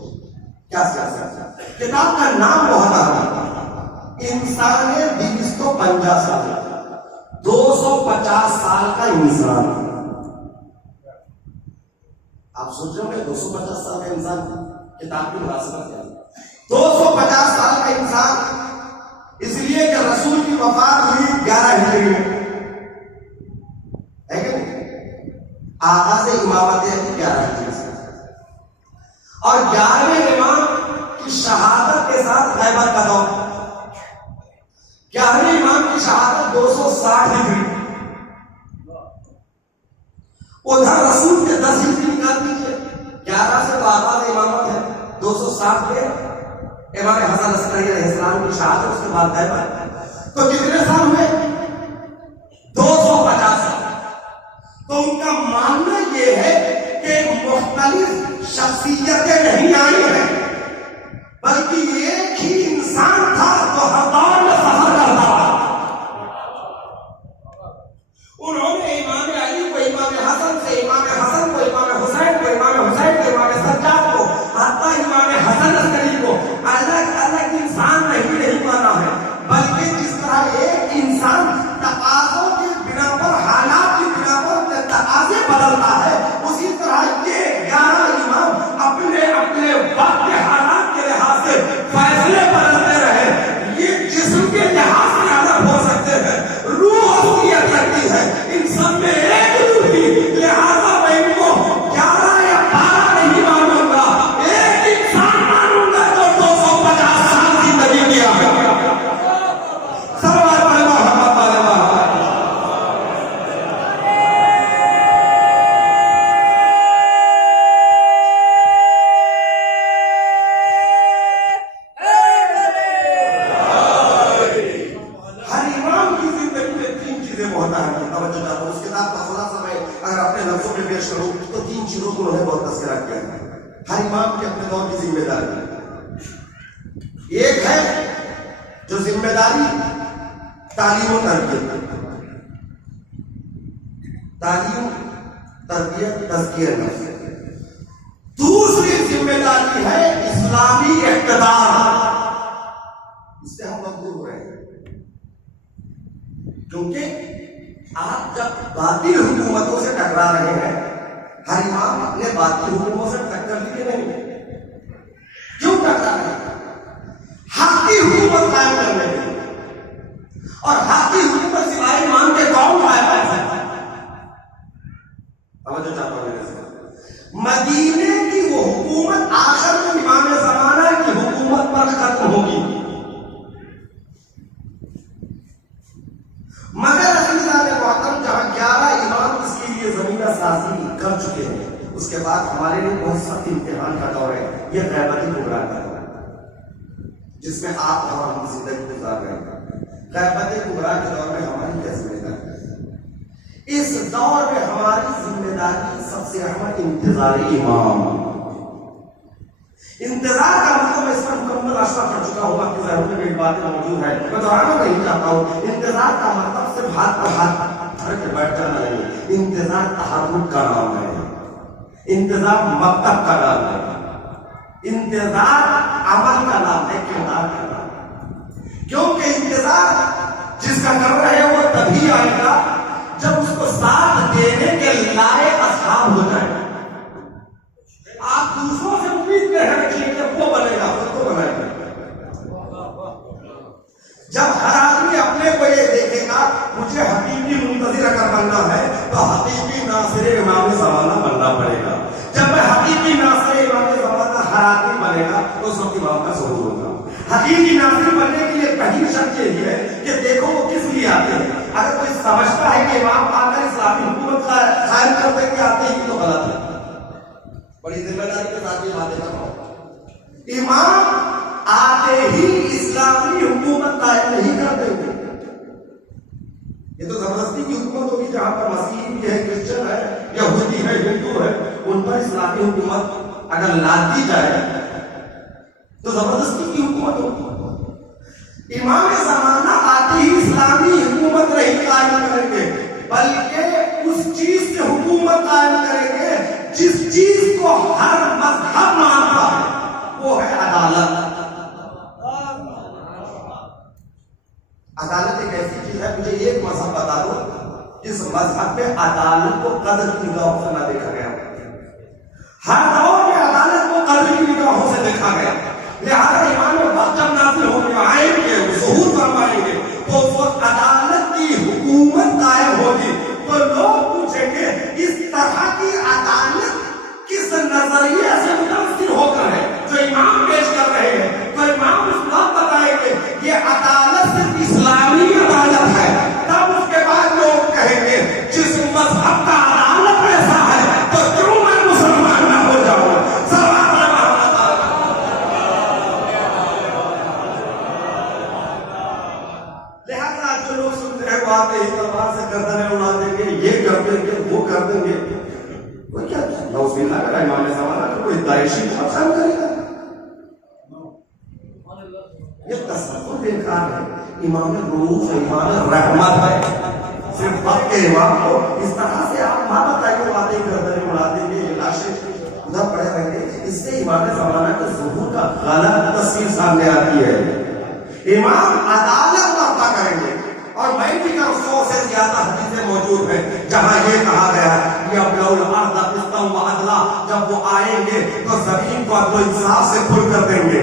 کیا سیاست؟ کتاب کا نام بہت انسان 250 سال، 250 سال کا انسان. آپ سوچ رہے ہوں گے 250 سال کا انسان، کتاب کی مناسبت کیا ہے؟ 250 سال کا انسان اس لیے کہ رسول کی وفات ہوئی 11 ہجری میں ہے کہ نہیں؟ آغاز امامت ہے 11 ہجری سے، اور 11ویں امام کی شہادت کے ساتھ غیبت کا دور. 11ویں امام کی شہادت 260 ہجری. ادھر رسول کے 10 ہجری نکال دیجیے. 11 سے تو آغاز امامت ہے، 260 پہ امام حسن عسکری علیہ السلام کی شہادت، اس کے بعد غیبت. تو کتنے سال ہوئے؟ 250 سال. تو ان کا ماننا یہ ہے کہ مختلف شخصیتیں نہیں آئی ہیں، بلکہ ایک ہی انسان تھا جو ہر دور میں سفر کرتا رہا. انہوں نے امام علی کو امام حسن سے، امام حسن کو امام حسین کو، امام حسین کو امام سجاد کو، حتیٰ امام حسن عسکری کو الگ الگ انسان نہیں مانا ہے، بلکہ جس طرح ایک انسان تقاضوں کی بنا پر، حالات کی بنا پر تقاضے بدلتا ہے، اسی طرح یہ 11 امام اپنے اپنے وقت کے حالات کے لحاظ سے فیصلے بدلتے رہے. یہ جسم کے لحاظ سے الگ ہو سکتے ہیں، روح اصلیت رکھتی ہے. ان سب میں ایک روح تھی، لہذا میں ان کو 11 یا 12 نہیں مانوں گا، ایک انسان مانوں گا جو 250 سال زندگی کیا. ہر امام کے اپنے دور کی ذمہ داری. ایک ہے جو ذمہ داری تعلیم و تربیت، تعلیم تربیت تزکیہ نفس. دوسری ذمہ داری ہے اسلامی اقتدار. اس سے ہم مجبور ہو رہے ہیں، کیونکہ آپ جب باطل حکومتوں سے ٹکرا رہے ہیں، ہر امام اپنے باطل حکومتوں سے ٹکر لیے نہیں. کیوں ٹکرا رہے ہیں؟ حق کی حکومت قائم کرنے کے لیے. اور حق کی حکومت سوائے امام کے کون قائم کر سکتا ہے؟ توجہ چاہتا ہوں میرے سے. مدینے کی وہ حکومت آخر میں امام زمانہ کی حکومت پر ختم ہوگی، مگر عزیزان محترم جہاں 11 امام اس کے لیے زمینہ سازی کر چکے ہیں، اس کے بعد ہمارے لیے بہت سخت امتحان کا دور ہے. یہ غیبت کبریٰ کا دور ہے جس میں آپ اور ہم زندگی گزار رہے ہیں. غیبت کبریٰ کے دور میں ہماری کیا ذمہ داری ہے؟ اس دور میں ہماری ذمہ داری سب سے اہم انتظار امام. انتظار کا مطلب میں اس پر مکمل اشرح کر چکا ہوں، آپ کے ذہن میں میری باتیں موجود ہیں، میں دہرانا نہیں چاہتا ہوں. انتظار کا مطلب صرف ہاتھ پر ہاتھ دھر کے بیٹھ جانا نہیں. انتظار تحرک کا نام ہے، انتظار مکتب کا نام ہے، انتظار عمل کا نام ہے، کردار کا نام ہے. کیونکہ انتظار جس کا کر رہے ہیں وہ تبھی آئے گا جب اس کو ساتھ دینے کے لائق اصحاب ہو جائے. آپ دوسروں سے امید کر رکھیے کہ وہ بنے گا، خود کو بنائے گا. جب ہر آدمی اپنے اپنے کو یہ دیکھے گا مجھے حقیقی منتظر اگر بننا ہے تو حقیقی ناصر امام زمانہ بننا پڑے گا. جب میں حقیقی ناصر امام زمانہ حراتی بنے گا تو اس وقت امام کا ظہور ہوگا. حقیقی ناصر بننے کے لیے پہلی شرط یہ ہے کہ دیکھو وہ کس لیے آتے ہیں. اگر کوئی سمجھتا ہے کہ امام آ کر اسلامی حکومت قائم کرنے کے آتے ہیں تو غلط ہے. بڑی ذمہ داری کے ساتھ یہ باتیں کر رہا ہوں. امام آتے ہی اسلامی حکومت قائم نہیں کرتے ہوئے. یہ تو زبردستی کی حکومت ہوگی جہاں پر مسیحی بھی ہے, کرسچن ہے, یہودی ہے, ہندو ہے, ان پر اسلامی حکومت اگر لاد دی جائے تو زبردستی کی حکومت ہوگی. امام زمانہ آتے ہی اسلامی حکومت نہیں قائم کریں گے بلکہ اس چیز سے حکومت قائم کریں گے جس چیز کو ہر مذہب مانتا ہے, وہ ہے عدالت. عدالت ایک ایسی چیز ہے, مجھے ایک مذہب بتا دو جس مذہب میں عدالت کو قدر کی نگاہوں سے نہ دیکھا گیا. ہر دور میں عدالت کو قدر کی نگاہوں سے دیکھا گیا. لہذا امام وقت جب نازل ہوں گے, آئیں گے, ظہور فرمائیں گے, تو اس وقت عدالت کی حکومت قائم ہوگی. تو لوگ پوچھیں گے اس طرح کی عدالت کس نظریے سے متاثر ہو کر ہے جو امام پیش کر رہے ہیں. تو امام اس بات بتائیں گے یہ عدالت صرف اسلامی عدالت ہے. تب اس کے بعد لوگ کہیں گے جس مذہب کا عدالت ایسا ہے تو کیوں میں مسلمان نہ ہو جاؤں. لہذا جو لوگ سنتے ہیں وہ آتے ہی تلوار سے گردنیں اڑا دیں گے, یہ کر دیں گے, وہ کر دیں گے. وہ کیا نعوذ باللہ اگر امام زمانہ کو کوئی داعشی ختم کرے گا. یہ تصور بیکار ہے. امام روح امام رحمت ہے. صرف حق کے امام کو اس طرح سے آپ ماں بتائیے باتیں گردنیں اڑا دیں گے, یہ لاشیں ادھر پڑے رہیں گے. اس سے امام زمانہ کے ظہور کا غلط تصویر سامنے آتی ہے. امام عدالت برپا کریں گے اور میں بھی 100 سے زیادہ حدیثیں موجود ہیں جہاں یہ کہا گیا ہے جب وہ آئیں گے تو زمین کو عدل و انصاف سے کھل کر دیں گے.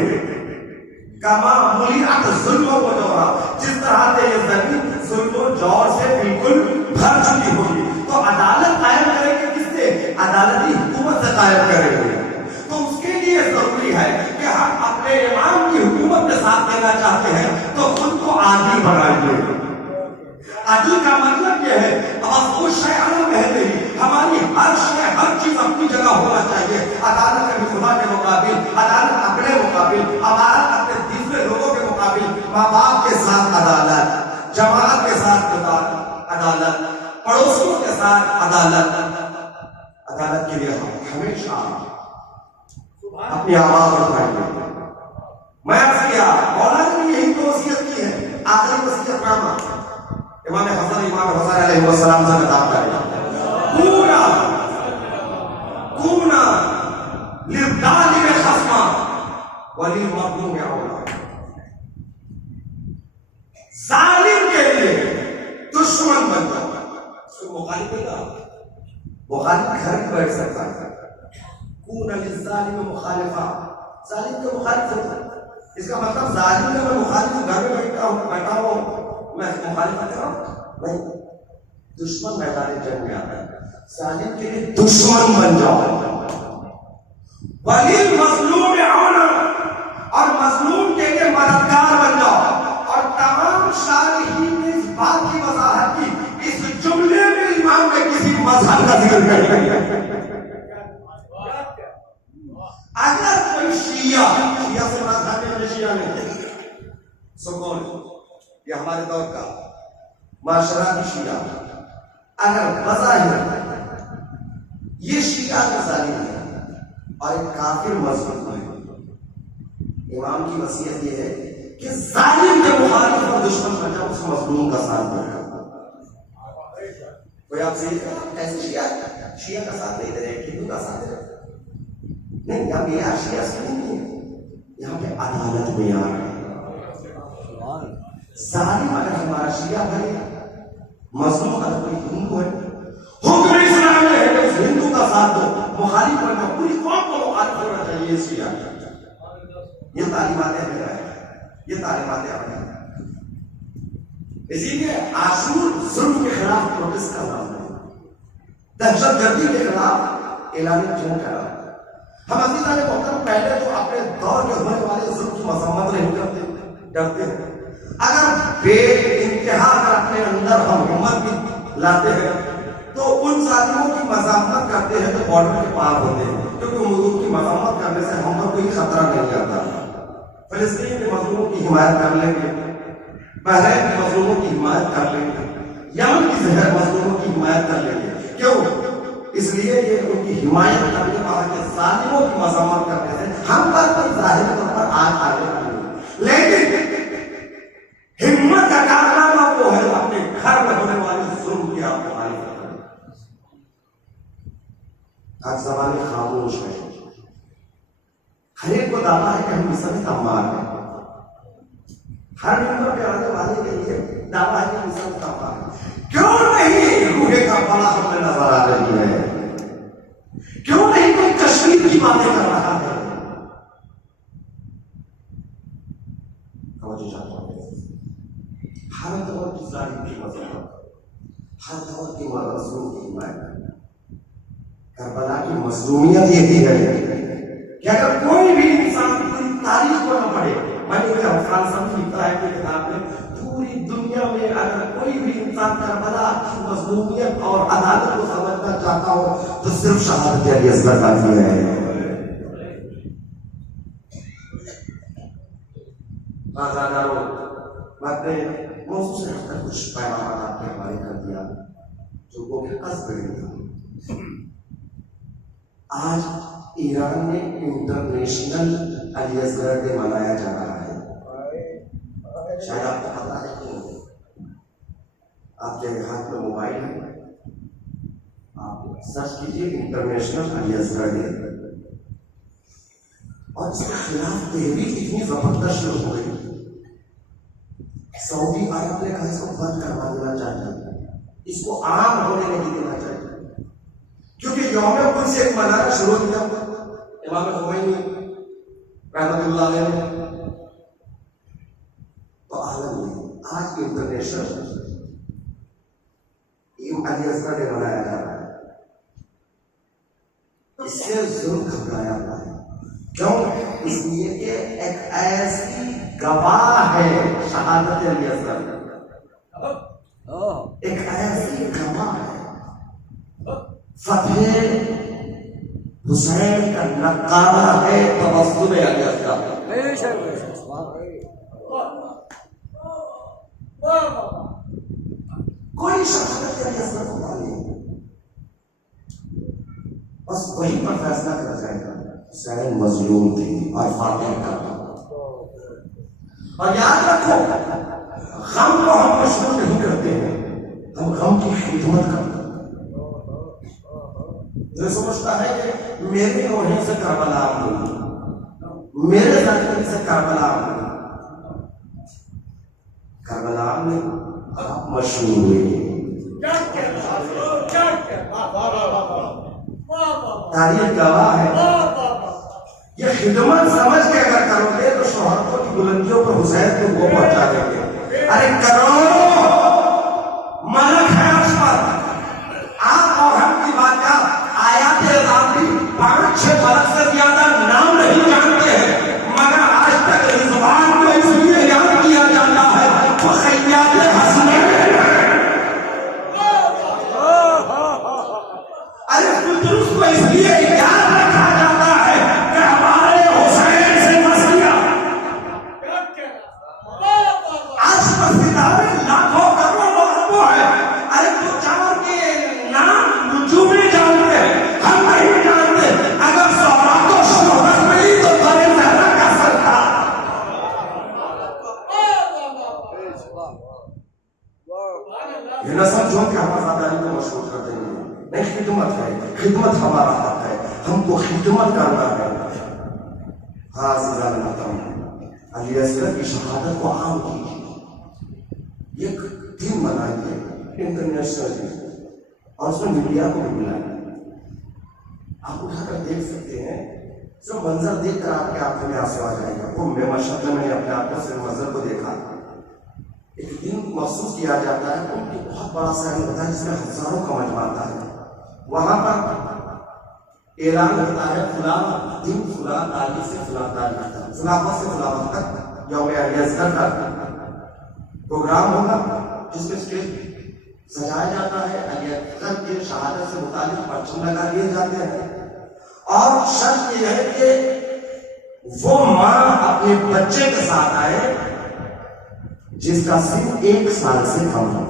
کما ملیات ظلم و جورا, جس طرح سے یہ زمین ظلم و جور سے بالکل بھر چکی ہوگی. تو عدالت قائم کریں گے کس سے؟ عدالتی حکومت سے قائم کریں گے. تو اس کے لیے ضروری ہے کہ ہم اپنے امام کی حکومت میں ساتھ دینا چاہتے ہیں تو خود کو عادل بنائیے. عدل کا مطلب یہ ہے اب وہ شے الگ ہے, ہماری ہر شے ہر چیز اپنی جگہ ہونا چاہیے. عدالت کبھی خدا کے مقابل, عدالت اپنے مقابل, عدالت اپنے دوسرے لوگوں کے مقابل, ماں باپ کے ساتھ عدالت, جماعت کے ساتھ عدالت, پڑوسیوں کے ساتھ عدالت. عدالت کے لیے ہمیشہ اپنی آواز اٹھائیے. میں عرض کیا مولانا نے یہی تو وصیت کی ہے. آخری وصیت نامہ امام حسن علیہ السلام سے خطاب کرے کونا للظالم خصما وللمظلوم عونا. ظالم کے لیے دشمن بن جاؤ. اس کو مخالف نہیں کہا, مخالف گھر میں بیٹھ سکتا ہے. کونا للظالم مخالفہ, ظالم کے مخالف ہوتا ہے. اس کا مطلب ظالم کا میں مخالف گھر میں بیٹھا ہوں میں مخالفت کر رہا ہوں نہیں. دشمن میدان جنگ میں آتا ہے. ظالم کے لیے دشمن بن جاؤ. وَلِلْمَظْلُومِ عَوْنًا, اور مظلوم کے لیے مددگار بن جاؤ. اور تمام شارحین نے اس بات کی وضاحت کی اس جملے میں امام نے کسی مذہب کا ذکر کیا. اگر کوئی شیعہ سے مذہب میں شیعہ نہیں سکون, یہ ہمارے دور کا معاشرہ کی شیعہ, اگر بظاہر یہ شیعہ کا ظالم ہے اور ایک کافر مظلوم ہے, امام کی وصیت یہ ہے کہ ظالم کے مخالف اور دشمن بن جاؤ, اس مظلوم کا ساتھ دے. کوئی آپ سے ایسے شیعہ کا ساتھ نہیں دے رہے, ہندو کا ساتھ دے رہے نہیں. یہاں معیار شیعہ سے نہیں ہے, یہاں پہ عدالت معیار ہے. ظالم اگر ہمارا شیعہ ہے, مظلوم اگر کوئی ہندو ہے, حکم اسلام ہے کہ اس ہندو کا ساتھ دو. مخالف بننا, پوری قوم کو مخالف ہونا چاہیے. یہ شیعہ, یہ تعلیمات ہیں, یہ تعلیمات ہیں. اسی لیے عاشور ظلم کے خلاف پروٹیسٹ کا نام ہے، دہشت گردی کے خلاف اعلان جنگ کرا۔ ہم عزیزان محترم پہلے تو اپنے دور کے ہونے والے ظلم کی مذمت نہیں کرتے، ڈرتے ہیں۔ اگر بے انتہا اگر اپنے اندر ہم ہمت بھی لاتے ہیں تو ان ظالموں کی مذمت کرتے ہیں تو بارڈر کے پار ہوتے ہیں، کیونکہ ان کی مذمت کرنے سے ہم پر کوئی خطرہ نہیں آتا۔ فلسطین کے مظلوموں کی حمایت کر لیں گے، بحرین کے مظلوموں کی حمایت کر لیں گے، یمن کی زہر مظلوموں کی حمایت کر لیں گے۔ کیوں؟ اس لیے یہ ان کی حمایت کرنے وہاں کے ظالموں کی مذمت کرنے سے ہم پر کوئی ظاہر طور پر آج آگے نہیں، لیکن ہمت کا کارنامہ وہ ہے اپنے گھر میں ہونے والی ظلم کی آپ مخالفت کریں۔ آج زبانیں خاموش ہیں، ہر ایک کو دعویٰ ہے کہ ہم مصر تمام ہیں، ہر ممبر پہ آنے والے کے لیے دعویٰ ہے کہ مصر تمام ہے۔ کیوں نہیں روح کا بڑا ہم میں نظر آ رہی ہے؟ کیوں نہیں کوئی کشمیر کی باتیں کر رہا ہے؟ ہر دور کی ظالم کی مذمت، ہر دور کی مظلوم کی حمایت۔ کربلا کی مظلومیت یہی ہے کہ اگر کوئی بھی انسان پوری تاریخ کو نہ پڑھے، فرانس لکھتا ہے کہ کتاب میں پوری دنیا میں اگر کوئی بھی انسان کربلا کی مظلومیت اور عدالت کو سمجھنا چاہتا ہو تو صرف شہادت علی اصغر کافی ہے۔ بات نے موضوع سے ہٹ کر کچھ پیغامات آپ کے حوالے کر دیا جو وہ کہ قصد نہیں تھا۔ آج ایران میں انٹرنیشنل علی اصغر ڈے منایا جا رہا ہے، شاید آپ کو پتا ہے کہ آپ کے ہاتھ میں موبائل ہے، آپ سرچ کیجیے انٹرنیشنل علی اصغر ڈے، اور اس کے خلاف تحریک اتنی زبردست شروع ہو گئی۔ سعودی عرب نے کہا اس کو بند کروا دینا چاہیے، اس کو عام ہونے نہیں دینا چاہیے، کیونکہ یوم قدس سے ایک منانا شروع کیا امام خمینی رحمۃ اللہ علیہ نے، تو عالم میں آج انٹرنیشنل علی اصغر ڈے منایا جا رہا ہے۔ اس سے ظلم گھبرایا ہوا ہے، کیوں؟ اس لیے کہ ایک ایسی گواہ ہے شہادت علی اصغر، ایک ایسی گواہ ہے، فتح حسین کا نقارہ ہے تبسم علی اصغر۔ کوئی شہادت علی اصغر کو نہیں، بس وہیں پر فیصلہ کر جائے گا حسین مظلوم تھی اور فاتح کا۔ اور یاد رکھو، غم کو ہم مشہور نہیں کرتے ہیں، ہم غم کی خدمت کرتے ہیں۔ جو سمجھتا ہے کہ میرے روحے سے کربلا ہوئی، میرے زندگی سے کربلا ہوئی، کربلا میں آپ مشہور ہوئے۔ تاریخ گواہ ہے، یہ خدمت سمجھ کے اگر کرو گے تو شہادتوں کی بلندیوں پر حسین کو وہ پہنچا دیں گے۔ ارے کروڑوں ملک ہے اس پر، آپ اور ہم کی بات کا آیات اضافی 5-6 ملک سے زیادہ نام نہیں جانتے ہیں، مگر آج تک رضوان کو اس لیے یاد کیا جاتا ہے وہ خیات حسنین ہے۔ ارے قدس کو اس لیے یاد رکھا جاتا ہے کہ ہمارے حسین سے مسیح آج ستارے لاکھوں کروڑوں اربوں ہے۔ ارے تو چاند کے نام نجومی جانتے ہیں، ہم نہیں جانتے۔ اگر سہرا کو شہرت ملی تو بڑے زہرا کا سر تھا۔ یہ نہ سمجھو کہ ہم آزاداری کو مشہور کرتے ہیں، نہیں، خدمت ہے، خدمت ہمارا حق ہے، ہم کو خدمت کرنا ہے۔ ہاں عزیزان محترم، علی اصغر کی شہادت کو عام کیجیے، ایک دن منائیے انٹرنیشنل ڈے، اور اس میں میڈیا کو بھی بلائیں۔ آپ اٹھا کر دیکھ سکتے ہیں، جو منظر دیکھ کر آپ کے آنکھوں میں آنسو آ جائے گا۔ وہ میں ماشاءاللہ میں نے اپنے آپ کو صرف منظر کو دیکھا، ایک دن محسوس کیا جاتا ہے، ان کی بہت بڑا صحن ہوتا ہے جس میں ہزاروں کا مجمع آتا ہے. وہاں پر اعلان ہوتا ہے فلاں دن فلاں تاریخ سے فلاں تاریخ تک، فلاں وقت سے فلاں وقت تک یوم علی اصغر کا پروگرام ہوگا، جس میں اسٹیج سجایا جاتا ہے، علی اصغر کی شہادت سے متعلق پرچم لگا دیے جاتے ہیں. اور شرط یہ ہے کہ وہ ماں اپنے بچے کے ساتھ آئے جس کا سن 1 سال سے کم ہو.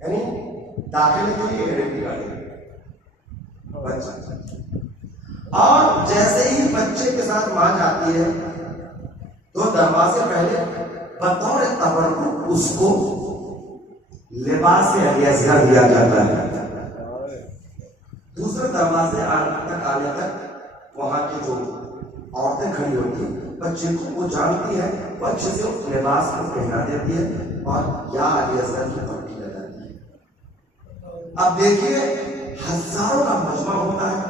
یعنی داخلے کے لیے گارنٹی والی بچہ. اور جیسے ہی بچے کے ساتھ ماں جاتی ہے تو دروازے پہلے بطور تبرک اس کو لباس علی اصغر دیا جاتا ہے. دوسرے دروازے آنے تک وہاں کی جو عورتیں کھڑی ہوتی ہیں، بچے کو وہ جانتی ہے، وہ اچھے سے اس لباس کو پہنا دیتی ہے اور یا علی اصغر کی پٹی لگاتی ہے. اب دیکھیے ہزاروں کا مجمع ہوتا ہے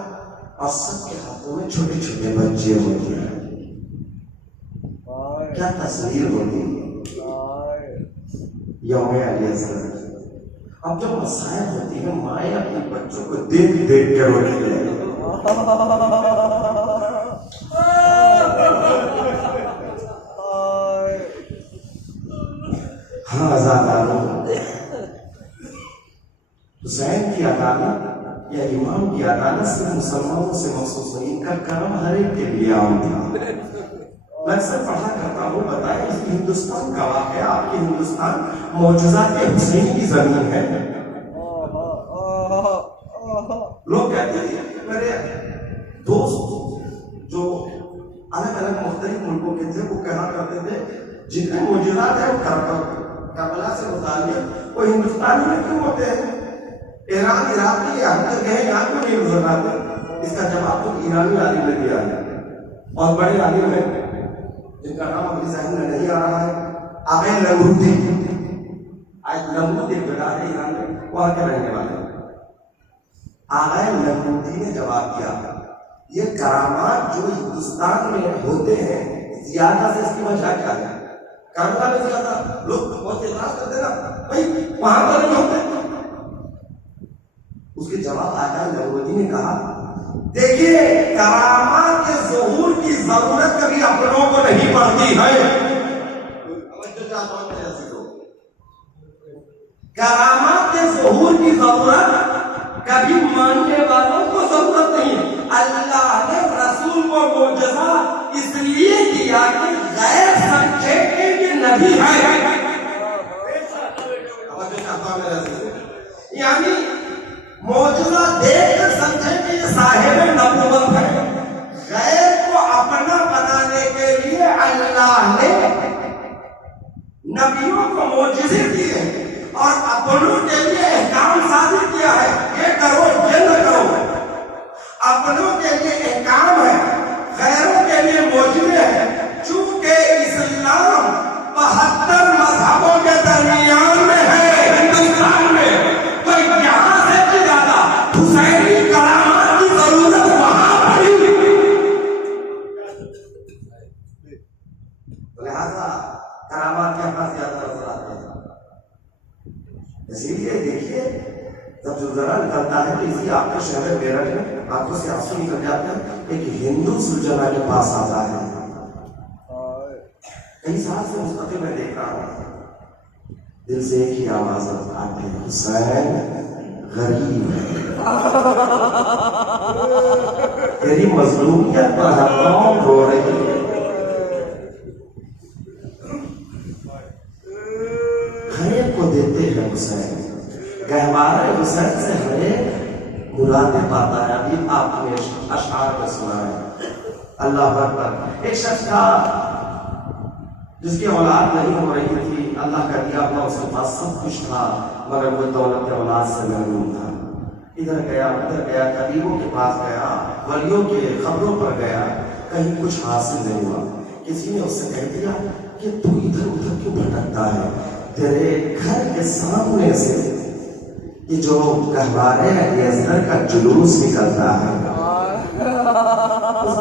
اور سب کے ہاتھوں میں چھوٹے چھوٹے بچے ہوتے ہیں. کیا تصویر ہوتی ہے یوم علی اصغر. اب جب مسائل ہوتی ہیں مائیں اپنے بچوں کو دیکھ دیکھ کر روتی ہے. ہاں آزادانوں حسین کی عدالت یا امام کی عدالت صرف مسلمانوں سے مخصوص نہیں، ان کا کرم ہر ایک کے لیے عام تھا. میں اکثر پڑھا کرتا ہوں، بتائیں اس ہندوستان کا واقعہ، آپ کے ہندوستان معجزات حسین کی زمین ہے. لوگ کہتے ہیں، میرے دوست جو الگ الگ مختلف ملکوں کے تھے وہ کہا کرتے تھے جتنے معجزات ہیں وہ کربلا سے متعلق وہ ہندوستانی میں کیوں ہوتے ہیں؟ ایران عراق میں یہ ہم تک گئے، یہاں کیوں نہیں نظر آتے؟ اس کا جواب تو ایرانی عالم نے دیا ہے، اور بڑے عالم ہیں جن کا نام اپنی ذہن میں نہیں آ رہا ہے. آغا نمرودی، آج نمرود ایک جگہ ہے ایران میں، وہاں کے رہنے والے. آغا نمرودی نے جواب دیا یہ کرامات جو ہندوستان میں ہوتے ہیں زیادہ سے اس کی وجہ کیا ہے؟ کربلا میں زیادہ لوگ بہت اعتراض کرتے نا بھائی وہاں پر نہیں ہوتے. اس کے جواب آغا نمرودی نے کہا دیکھیے کرامات کے ظہور کی ضرورت کبھی اپنوں کو نہیں پڑتی ہے. کرامات کے ظہور کی ضرورت کبھی ماننے والوں کو ضرورت نہیں. اللہ نے رسول کو معجزہ اس لیے دیا کہ غیر سمجھے کہ یہ نبی ہے. یعنی معجزہ دیکھ کر سمجھے کہ یہ صاحب نبوت ہے. غیر کو اپنا بنانے کے لیے اللہ نے نبیوں کو معجزے دیے اور اپنوں کے لیے احکام صادر کیا ہے، یہ کرو یہ نہ کرو. اپنوں کے لیے احکام ہے، غیروں کے لیے معجزے ہیں. چونکہ اسلام 72 مذہبوں کے درمیان میں ہے ہندوستان میں، تو یہاں سے بھی زیادہ حسینی کرامات کی ضرورت وہاں پڑی. لہذا کرامات کے پاس زیادہ نظر آتے ہیں. اسی لیے دیکھیے جب جو ذرا نکلتا ہے تو اسی آپ کے شہر میرٹھ میں آنکھوں سے آنسو نکل جاتے ہیں. ایک ہندو سلجھنا کے پاس آتا ہے، کئی سال سے مستقل میں دیکھ رہا ہوں، دل سے ایک ہی آواز آتی ہے حسین غریب ہے. تیری مظلومیت پر ہر قوم رو رہی ہے. ہر ایک کو دیتے ہیں حسین، گہوارہ حسین سے ہر ایک مرادیں پاتا ہے. ابھی آپ نے اشعار میں سنا ہے. اللہ اکبر. ایک شخص تھا جس کی اولاد نہیں ہو رہی تھی، اللہ کا دیا ہوا اس کے پاس سب کچھ تھا، مگر وہ دولت اولاد سے محروم تھا. ادھر گیا ادھر گیا، طبیبوں کے پاس گیا، ولیوں کے خبروں پر گیا، کہیں کچھ حاصل نہیں ہوا. کسی نے اس سے کہہ دیا کہ تو ادھر ادھر کیوں بھٹکتا ہے؟ تیرے گھر کے سامنے سے یہ جو گہوارے علی اصغر کا جلوس نکلتا ہے، اس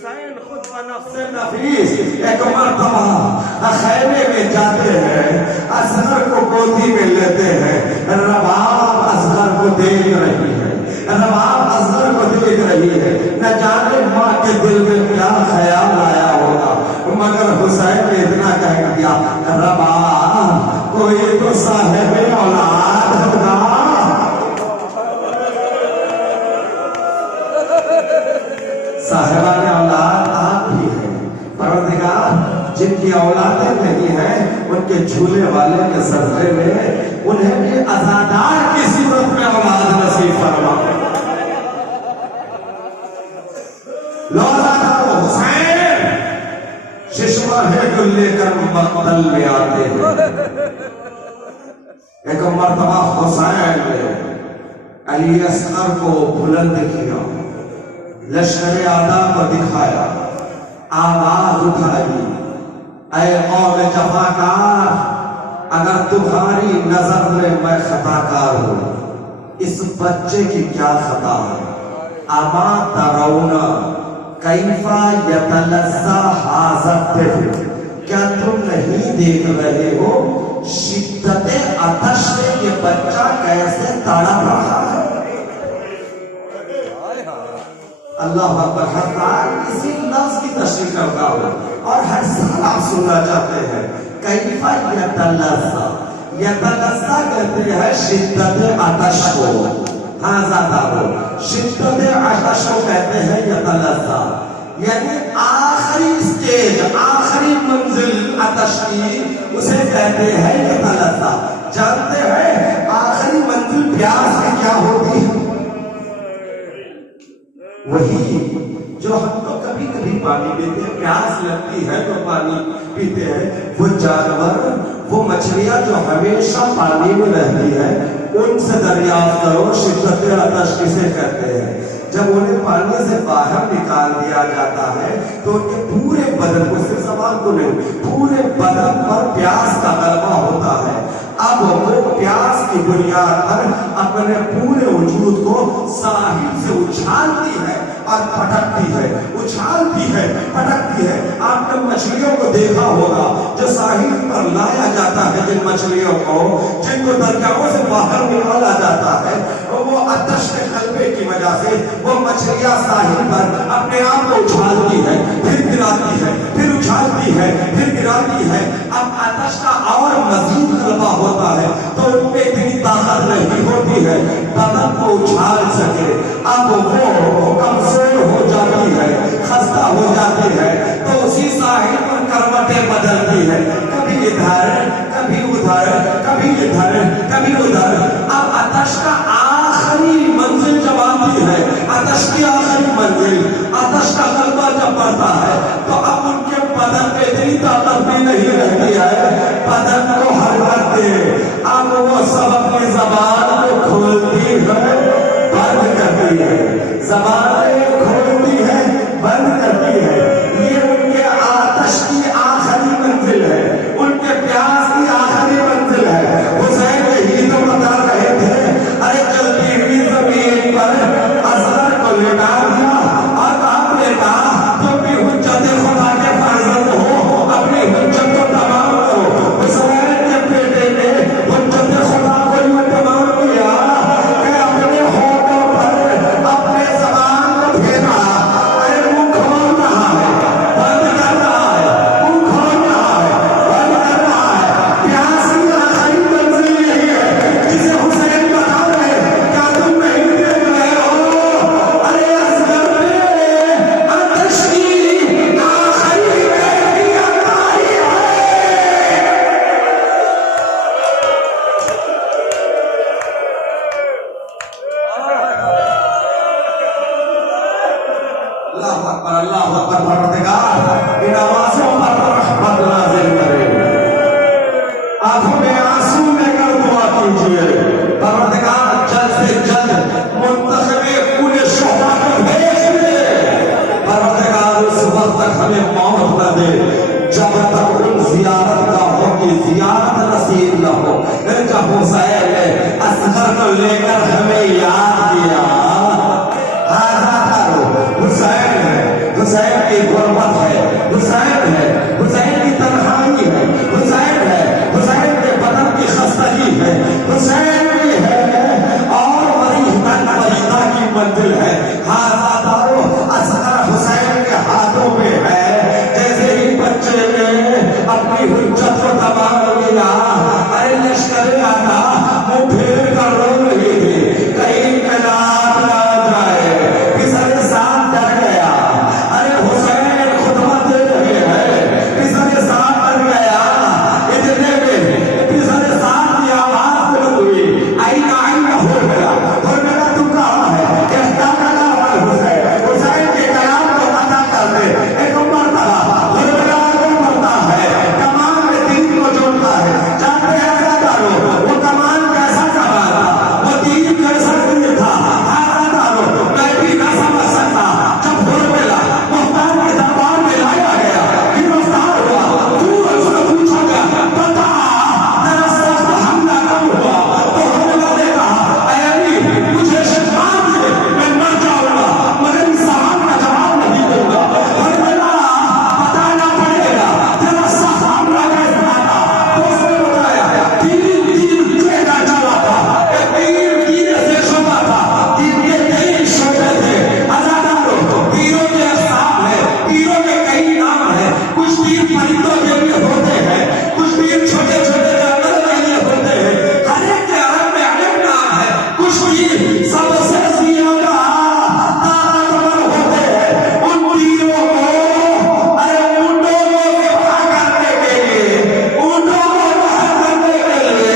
حسین خود بنفس نفیس ایک مرتبہ خیمے میں جاتے ہیں، اصغر کو گودی میں لیتے ہیں، رباب اصغر کو دیکھ رہی ہے، رباب اصغر کو دیکھ رہی ہے، نہ جانے ماں کے دل میں کیا خیال آیا ہوگا، مگر حسین نے اتنا کہہ دیا رباب کوئی تو صاحب اولاد ہوگا۔ صاحبان اولاد آپ بھی ہیں پروردگار، جن کی اولادیں نہیں ہیں ان کے جھولے والے کے سجدے میں انہیں بھی عزادار کی صورت میں اولاد نصیب فرما۔ لولا حسین ششمہ ہے جو لے کر مقتل میں آتے ہیں۔ ایک مرتبہ حسین نے علی اصغر کو بلند کیا، لشکر اعداء کو دکھایا، آواز اٹھائی، اے قوم جفاکار، اگر تمہاری نظر میں میں خطا کار ہوں، اس بچے کی کیا خطا ہے؟ اما ترون کیف یتلذا ھذا الطفل، کیا تم نہیں دیکھ رہے ہو شدت آتش سے یہ بچہ کیسے تڑپ رہا ہے؟ اللہ اکبر، ہر بار اسی لفظ کی تشریح کرتا ہوں اور ہر سال آپ سننا چاہتے ہیں۔ کیف یتلذا، یتلذا کہتے ہیں شدت آتش کو، ہاں زیادہ ہو، شدت آتش کو کہتے ہیں یتلذا، یعنی آخری سٹیج، آخری منزل آتش کی اسے کہتے ہیں یتلذا۔ جانتے ہیں آخری منزل پیاس کی کیا ہوتی ہے؟ وہی جو ہم تو کبھی کبھی پانی پیتے ہیں، پیاس لگتی ہے تو پانی پیتے ہیں، وہ جانور، وہ مچھلیاں جو ہمیشہ پانی میں رہتی ہے ان سے دریافت کرو شدت آتش کسے کہتے ہیں۔ جب انہیں پانی سے باہر نکال دیا جاتا ہے تو ان کے پورے بدن کو، صرف زبان کو نہیں، پورے بدن پر پیاس کا غلبہ ہوتا ہے۔ اب وہ پیاس کی بنیاد پر اپنے پورے وجود کو ساحل سے اچھالتی ہے اور پھٹکتی ہے، اچھالتی ہے، پھٹکتی ہے۔ آپ نے مچھلیوں کو دیکھا ہوگا جو ساحل پر لایا جاتا ہے، جن مچھلیوں کو، جن کو دریاؤں سے باہر نکالا جاتا ہے، وہ آتش کے غلبے کی وجہ سے وہ مچھلیاں ساحل پر اپنے آپ کو اچھالتی ہے، پھر گراتی ہے، پھر اچھالتی ہے، پھر گراتی ہے۔ اب آتش کا اور مزید غلبہ ہوتا ہے تو ان میں اتنی طاقت نہیں ہوتی ہے بدن کو اچھال سکے۔ اب وہ کمزور ہو جاتی ہے، خستہ ہو جاتی ہے تو اسی ساحل پر کروٹیں بدلتی ہے، کبھی ادھر کبھی ادھر، کبھی ادھر کبھی ادھر۔ اب آتش کا آخری منزل جب آتی ہے، آتش کی آخری منزل، آتش کا غلبہ جب بڑھتا ہے تو اب ان کے بدن میں اتنی طاقت بھی نہیں رہتی ہے بدن کو حرکت دے۔ اب وہ سب اپنی زبان کو کھولتی ہے، بند کرتی ہے، زبانیں کھولتی ہے، بند کرتی ہے۔ یہ ان کے آتش کی آخری منزل ہے، ان کے پیاس کی آخری منزل ہے۔ حسین یہی تو بتا رہے تھے، ارے چلتی ہوئی زمین پر اصغر کو لٹا دیا اور آپ نے کہا تم بھی حجت خدا کے فرزند ہو، اپنی حجت کو تمام کرو۔ حسین کے بیٹے نے حجت خدا کو یوں تمام کیا کہ اپنے ہونٹوں پر اپنے زبان کو پھیرا، ارے منہ کھول رہا ہے، بند کر رہا ہے، منہ کھول رہا ہے، بند کر رہا ہے۔ پیاس کی آخری منزل یہی ہے جسے حسین بتا رہے ہیں، کیا تم نہیں دیکھ رہے ہو؟ ارے اصغر میں آتش کی آخری کیفیت آئی ہے۔ اللہ اکبر، اللہ اکبر۔ پروردگار ان آوازوں پر رحمت نازل کرے، آنکھوں میں آنسو لے کر دعا کیجیے۔ پروردگار جلد سے جلد منتخب کل شہداء کو بھیج دے۔ پروردگار اس وقت تک ہمیں موت نہ دے جب تک ان زیارت گاہوں کی زیارت نصیب نہ ہو۔ جب حسین نے اصغر کو لے کر ہمیں یاد کیا، حسین کی غربت ہے، حسین ہے، حسین کی تنہائی ہے، حسین ہے، حسین کے بدن کی خستگی ہے، حسین بھی ہے اور وریدہ کی منزل ہے. ہازادارو اصغر حسین کے ہاتھوں میں ہے. جیسے ہی بچے نے اپنی حجت کو تمام کیا، ارے لشکر آتا وہ پھیر کر رو رہی تھی کہیں انقلاب نہ جائے. پسر ساتھ ڈر گیا، ارے حسین خطبہ دے رہے ہیں، پسر ساتھ ڈر گیا. اتنے میں پسر ساتھ کی آواز بلند ہوئی، آئینہ آئینہ ہو گیا، ہو گیا تو کہاں ہے؟ کہتا کلام حسین، حسین کے کلام کو ادا کر دے. ایک مرتبہ ہو گیا وہ مرتا ہے، کمان میں دین کو جوڑتا ہے. جانتے ہیں ہزادارو وہ کمان کیسا کمان تھا، وہ دین کیسا دین تھا. ہزادارو میں بھی نہ سمجھ سکتا. جب ہو ملا مختار کے دربار میں لایا گیا، گرفتار ہوا، دور سے پوچھا گیا بتا تیرا سخت حملہ کب ہوا؟ تو حملہ نے کہا اے علی مجھے شیطان دے، میں مر جاؤں گا مگر اس سوال کا جواب نہیں دوں گا. حملہ بتانا پڑے گا تیرا سخت حملہ کیسا تھا. تو اس نے بتایا تین چہرہ چلا تھا، ایک تین سے شعبہ تھا، تین کے کئی شعبے تھے. ہزادارو تیروں کے اقسام ہے، تیروں کے کئی نام ہیں. کچھ تیر پرندوں کے لیے ہوتے ہیں، کچھ تیر چھوٹے چھوٹے جانوروں کے لیے ہوتے ہیں. ہر ایک کے عرب میں الگ نام ہے. کچھ تیر سب سے زیادہ طاقتور ہوتے ہیں. ان تیروں کو ارے اونٹوں کو ذبح کرنے کے لیے، اونٹوں کو ذبح کرنے کے لیے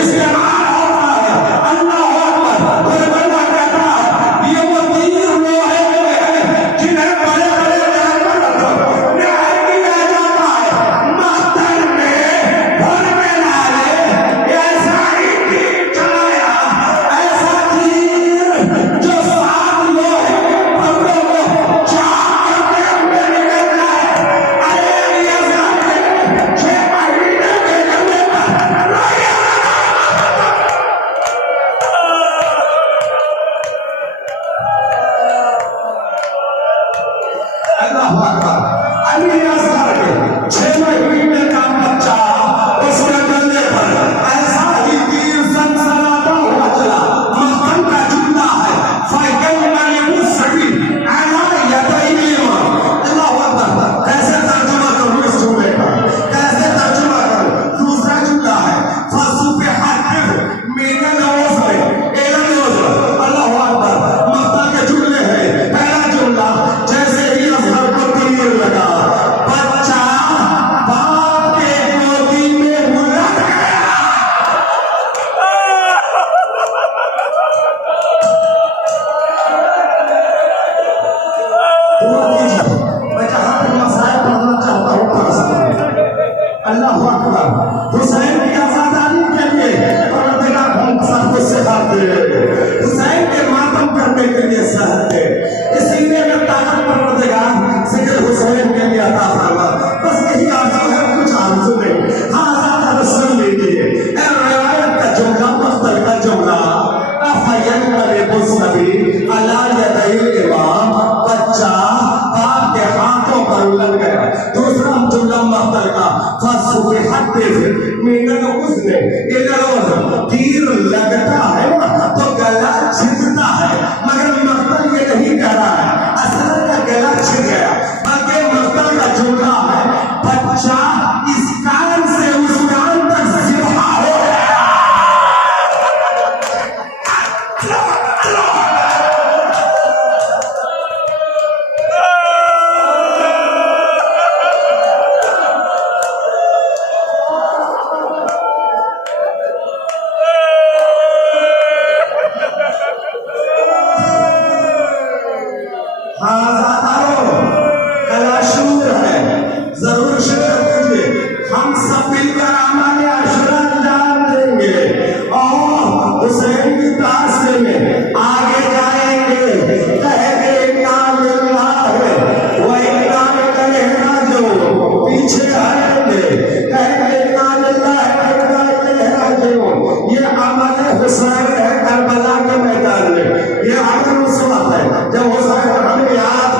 استعمال ہوتا ہے. اللہ اکبر. قربانہ کہتا ہے یہ وہ تیر لوہے کے ہیں جنہیں بڑے بڑے جانوروں کو نہر کیا جاتا ہے. مختر میں بھر میں ڈالے ایسا ہی تیر چلایا، ایسا تیر جو 7 لوہے کے پردوں کو چاک کرتے ہوئے نکل جائے. ارے ایسا تیر 6 مہینے کے جلنے پر رویا. اللہ اکبر. علی اصغر کے 6 مہینے کا بچہ اس کے گلے پر ایسا ہی تیر سنسناتا ہوا چلا. مختم کا جملہ ہے فَيَوْمَ الْمُسْرِفِ عَلَىٰ يَدَيْهِمَا. اللہ اکبر. کیسے ترجمہ کروں اس جملے کا، کیسے ترجمہ کروں؟ دوسرا جملہ ہے فَصُبِحَتْ مِنَ الْعُذْرِ إِلَى الْعُذْرِ. اللہ اکبر. مختم کے جملے ہیں. پہلا جملہ جیسے ہی اصغر کو تیر لگا، بچہ باپ کے گودی میں الٹ گیا. دعا کیجیے، میں جہاں تک مسائل پڑھنا چاہتا ہوں پڑھ سکتا ہوں. اللہ اکبر. حسین کی آزاداری کے لیے پروردگار ہم سب کو سکھاتے ہیں، حسین کے ماتم کرنے کے لیے سہتے. اس سینے میں طاقت پروردگار ذکر حسین کے لیے عطا فرما. بس یہی آرزو ہے، کچھ آرزو نہیں. ہاں زیادہ سن لیجیے اے روایت کا جملہ، مختل کا جملہ فَيَنْقَلِبُ الصَّبِيُّ عَلَىٰ يَدَيْ الْإِمَامِ. بچہ باپ کے ہاتھوں پر الٹ گیا. دوسرا جملہ مختل کا فَصُبِحَتْ مِنَ الْعُذْرِ إِلَى الْعُذْرِ. تیر لگتا ہے تو گلا چھدتا ہے، مگر مختل یہ نہیں کہہ رہا ہے اصل کا گلا چھد گیا، بلکہ مختل کا جملہ ہے بچہ اس کان سے اس کان تک ذبح ہو گیا. ہازادارو کلاشور ہے، ضرور شرکت کیجیے. ہم سب مل کر اعمال عشرہ انجام دیں گے اور حسین کی راستے میں آگے جائیں گے. کہہ گے اِنَّا لِلَّهِ وَإِنَّا إِلَيْهِ رَاجِعُونَ. پیچھے ہٹیں گے، کہہ گے اِنَّا لِلَّهِ وَإِنَّا إِلَيْهِ رَاجِعُونَ. یہ عمل حسین ہے کربلا کے میدان میں. یہ عمل اس وقت ہے جب حسین ہمیں یاد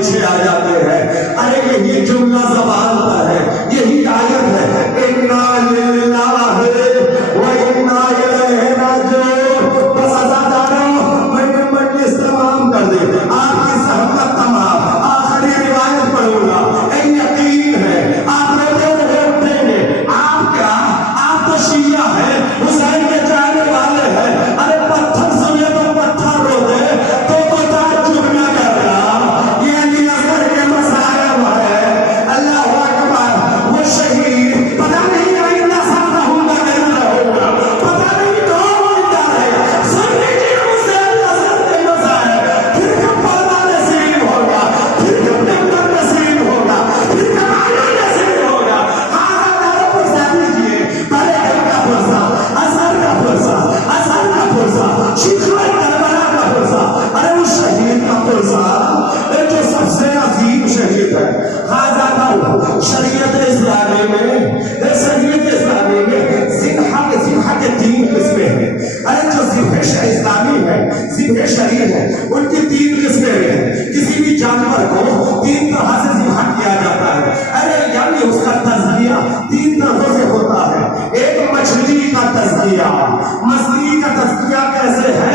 پیچھے آ جاتے ہیں. ارے یہی جملہ زبان پر ہے, یہی آیت ہے, اِنَّا لِلَّهِ وَإِنَّا إِلَيْهِ رَاجِعُونَ. بس عزادارو میں نے مجلس تمام کر دی, آپ کی زحمت تمام, آخری روایت پڑھوں گا. اے یقین ہے آپ روتے رہے اٹھیں گے. آپ کیا, آپ تو شیعہ ہیں, حسین کے چاہنے والے ہیں. ارے پتھر سنے تو پتھر روتے تو تعجب نہ کرنا. یہ علی اصغر کے مصائب ہے. اللہ اکبر. وہ شہید پتہ نہیں آئندہ سال رہوں گا کہ نہ رہوں گا, پتہ نہیں کون ہوتا ہے. سن لیجیے حسین اصغر کے مصائب. پھر کب پردہ نصیب ہوگا, پھر کب نمبر نصیب ہوگا, پھر کب آنا نصیب ہوگا. ہاں پرسہ دیجیے, پہلے گھر کا پرسہ, اثر کا پرسہ, اثر کا پرسہ, شکر کربلا کا پرسہ. ارے اس شہید کا پرسہ جو سب سے عظیم شہید ہے. شریعت اسلامی میں, شریعت اسلامی میں ذبح کے 3 قسمیں ہیں. ارے جو ذبح اسلامی ہے, ذبح شریع ہے, ان کی 3 قسمیں ہیں. کسی بھی جانور کو 3 طرح سے ذبح کیا جاتا ہے. ارے یعنی اس کا تزکیہ 3 طرحوں سے ہوتا ہے. ایک مچھلی کا تزکیہ. مچھلی کا تزکیہ کیسے ہے؟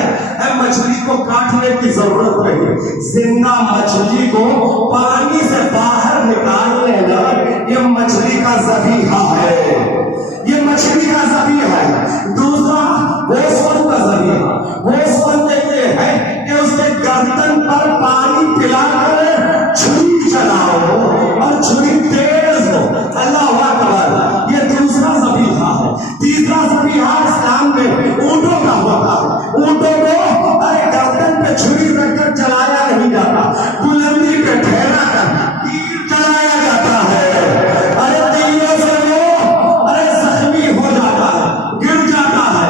مچھلی کو کاٹنے کی ضرورت نہیں, زندہ مچھلی کو پانی سے باہر نکال لینا, یہ مچھلی کا ذبیحہ ہے, یہ مچھلی کا ذبیحہ ہے. دوسرا گوسفند کا ذبیحہ. گوسفند کہتے ہیں کہ اس کے گردن پر پانی پلا کر چھری چلاؤ اور چھری تیز ہو. اللہ اکبر. یہ دوسرا ذبیحہ ہے. تیسرا ذبیحہ اسلام میں اونٹوں کا ہوتا ہے. اونٹوں کو گردن پہ چھری رکھ کر چلایا نہیں جاتا, بلندی پہ ٹھہرا کر تیر چلایا جاتا ہے. ارے تیروں سے وہ زخمی ہو جاتا ہے, گر جاتا ہے.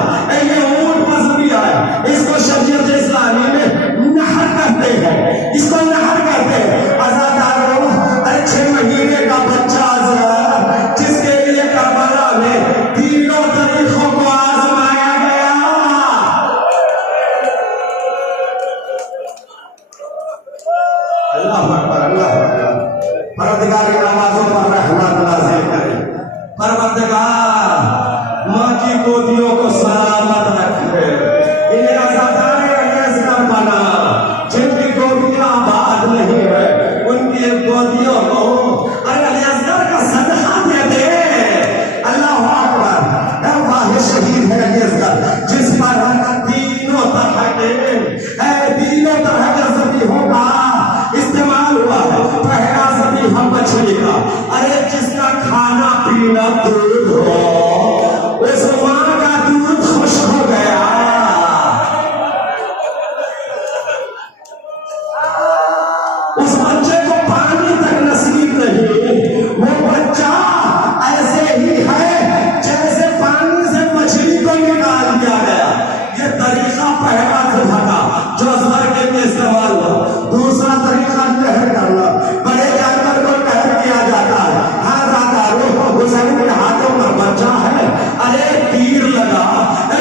یہ اونٹ کا ذبیحہ ہے. اس کو شریعت اسلامی میں نہر کہتے ہیں, اس کو نہر کہتے ہیں. عزادارو, 6 مہینے کا بچہ ازغر جس کے لیے کربلا میں تینوں طریقوں کو آزمایا گیا. اللہ اکبر, اللہ اکبر. پروردگار کی نمازوں پر رحمت نازل کرے. پروردگار ماں کی گودیوں کو سلامت رکھے. انہیں آزادار اصغر بنا. جن کی گودیاں آباد نہیں ہے ان کی گودیوں کو علی اصغر کا صدقہ دے دے. اللہ اکبر. واہ شہید ہے علی اصغر جس پر تینوں طرح کے ذبیحوں کا استعمال ہوا ہے. پہلا ذبیحہ مچھلی کا. ارے جس کا کھانا پینا دودھ ہو, اس ماں کا دودھ خشک ہو گیا, اس بچے کو پانی تک نصیب نہیں. وہ بچہ ایسے ہی ہے جیسے پانی سے مچھلی کو نکال دیا گیا. یہ طریقہ پہلا ذبح جو اصغر کے لیے استعمال ہوا. دوسرا طریقہ نہر کرنا. بڑے جانور کو نہر کیا جاتا ہے. ہاں دادارو, حسین کے ہاتھوں میں بچہ ہے. ارے تیر لگا.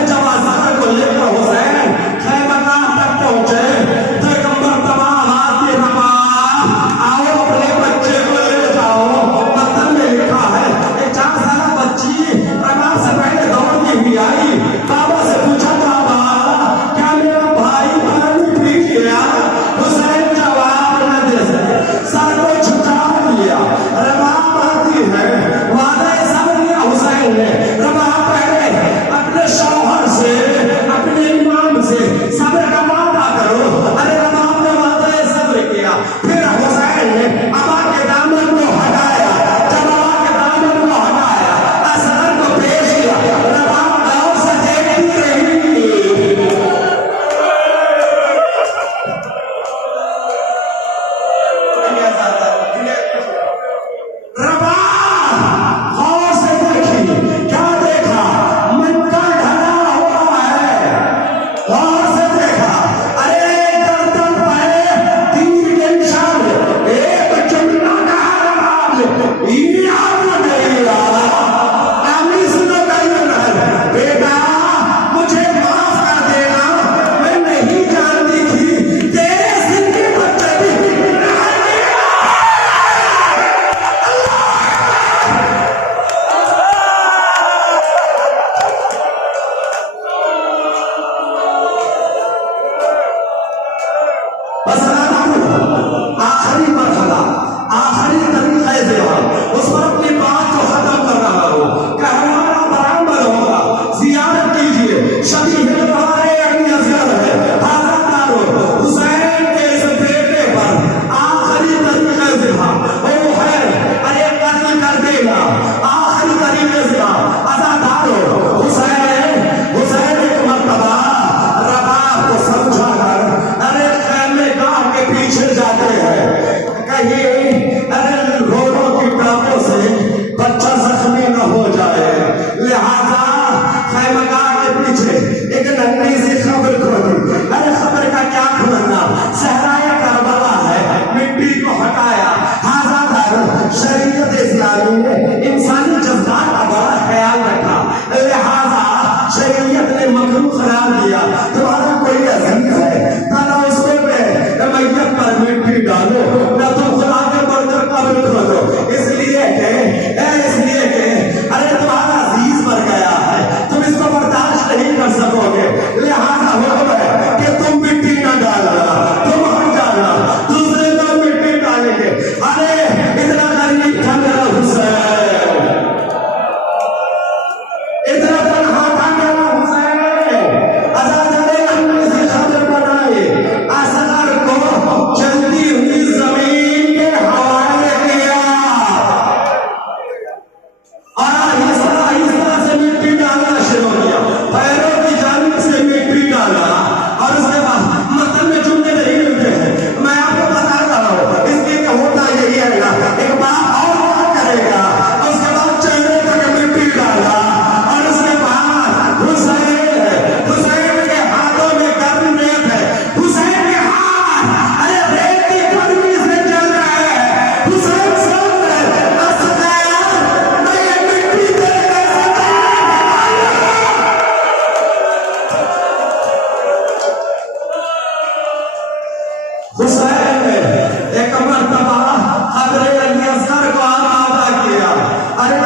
جب اصغر کو لے کر حسین خیبر تک پہنچے, پیغمبر تمام ہاتھ کے ربا آؤ اپنے بچے کو لے جاؤ. پتھر میں لکھا ہے 4 سالہ بچی ربا سے پہلے دوڑتی ہوئی آئی. بابا سے پوچھا, بابا کیا میرا بھائی پانی پی گیا؟ حسین جواب نہ دے سکے, سر کو جھکا لیا. رباب آتی ہے, وعدہ صبر لیا حسین نے. رباب پہلے اپنے شوہر سے, اپنے امام سے صبر کا وعدہ کرو. ارے رباب نے وعدہ صبر کیا. پھر حسین نے ابا کے دامن کو ہٹایا. جب ابا کے دامن کو ہٹایا, اصغر کو پیش کیا. رباب غور سے دیکھتی رہی. غور سے دیکھا. ارے گردن پہ تیر کے نشان کہیں ارے گھوڑوں کی ٹانگوں سے بچہ زخمی نہ ہو جائے، لہذا خیمگاہ کے پیچھے ایک ننھی سی قبر کھودی۔ ارے قبر کا کیا کھودنا، صحرائے کربلا ہے، مٹی کو ہٹایا۔ شریعت اسلامی نے انسانی جذبات کا بڑا خیال رکھا، لہذا شریعت نے مکروہ قرار دیا۔ تمہارا کوئی عزیز ہے نہ اس کو میت پر مٹی ڈالو، نہ تم خدا کے برتر قبر کھودو، اس لیے کہ ارے تمہارا عزیز مر گیا ہے، تم اس کو برداشت نہیں کر سکو گے، لہذا حکم ہے کہ تم مٹی نہ ڈالنا، تم ہٹ جانا، دوسرے لوگ مٹی ڈالیں گے۔ ارے اتنا غریب تھا میرا حسین، اتنا تنہا تھا میرا حسین، آزاد نے سے خبر بنائے، اصغر کو چلتی ہوئی زمین کے حوالے کیا اور آہستہ سے مٹی ڈالنا شروع کیا، پیروں کی جانب سے مٹی ڈالا، اور اس کے بعد متن میں جملے نہیں ملتے ہیں، میں آپ کو بتا رہا ہوں، اس لیے کہ ہوتا یہی ہے نا، ایک باپ اور کیا کرے گا، اس کے بعد چہرے تک مٹی ڈالا، اور اس کے بعد حسین کے ہاتھوں میں گرم ریت ہے، حسین کے ہاتھ ارے ریت کی گرمی سے جل رہے ہیں، حسین سن رہے اصغر میں یہ مٹی تیرے حسین نے ایک مرتبہ قبر علی اصغر کو آباد کیا، ارے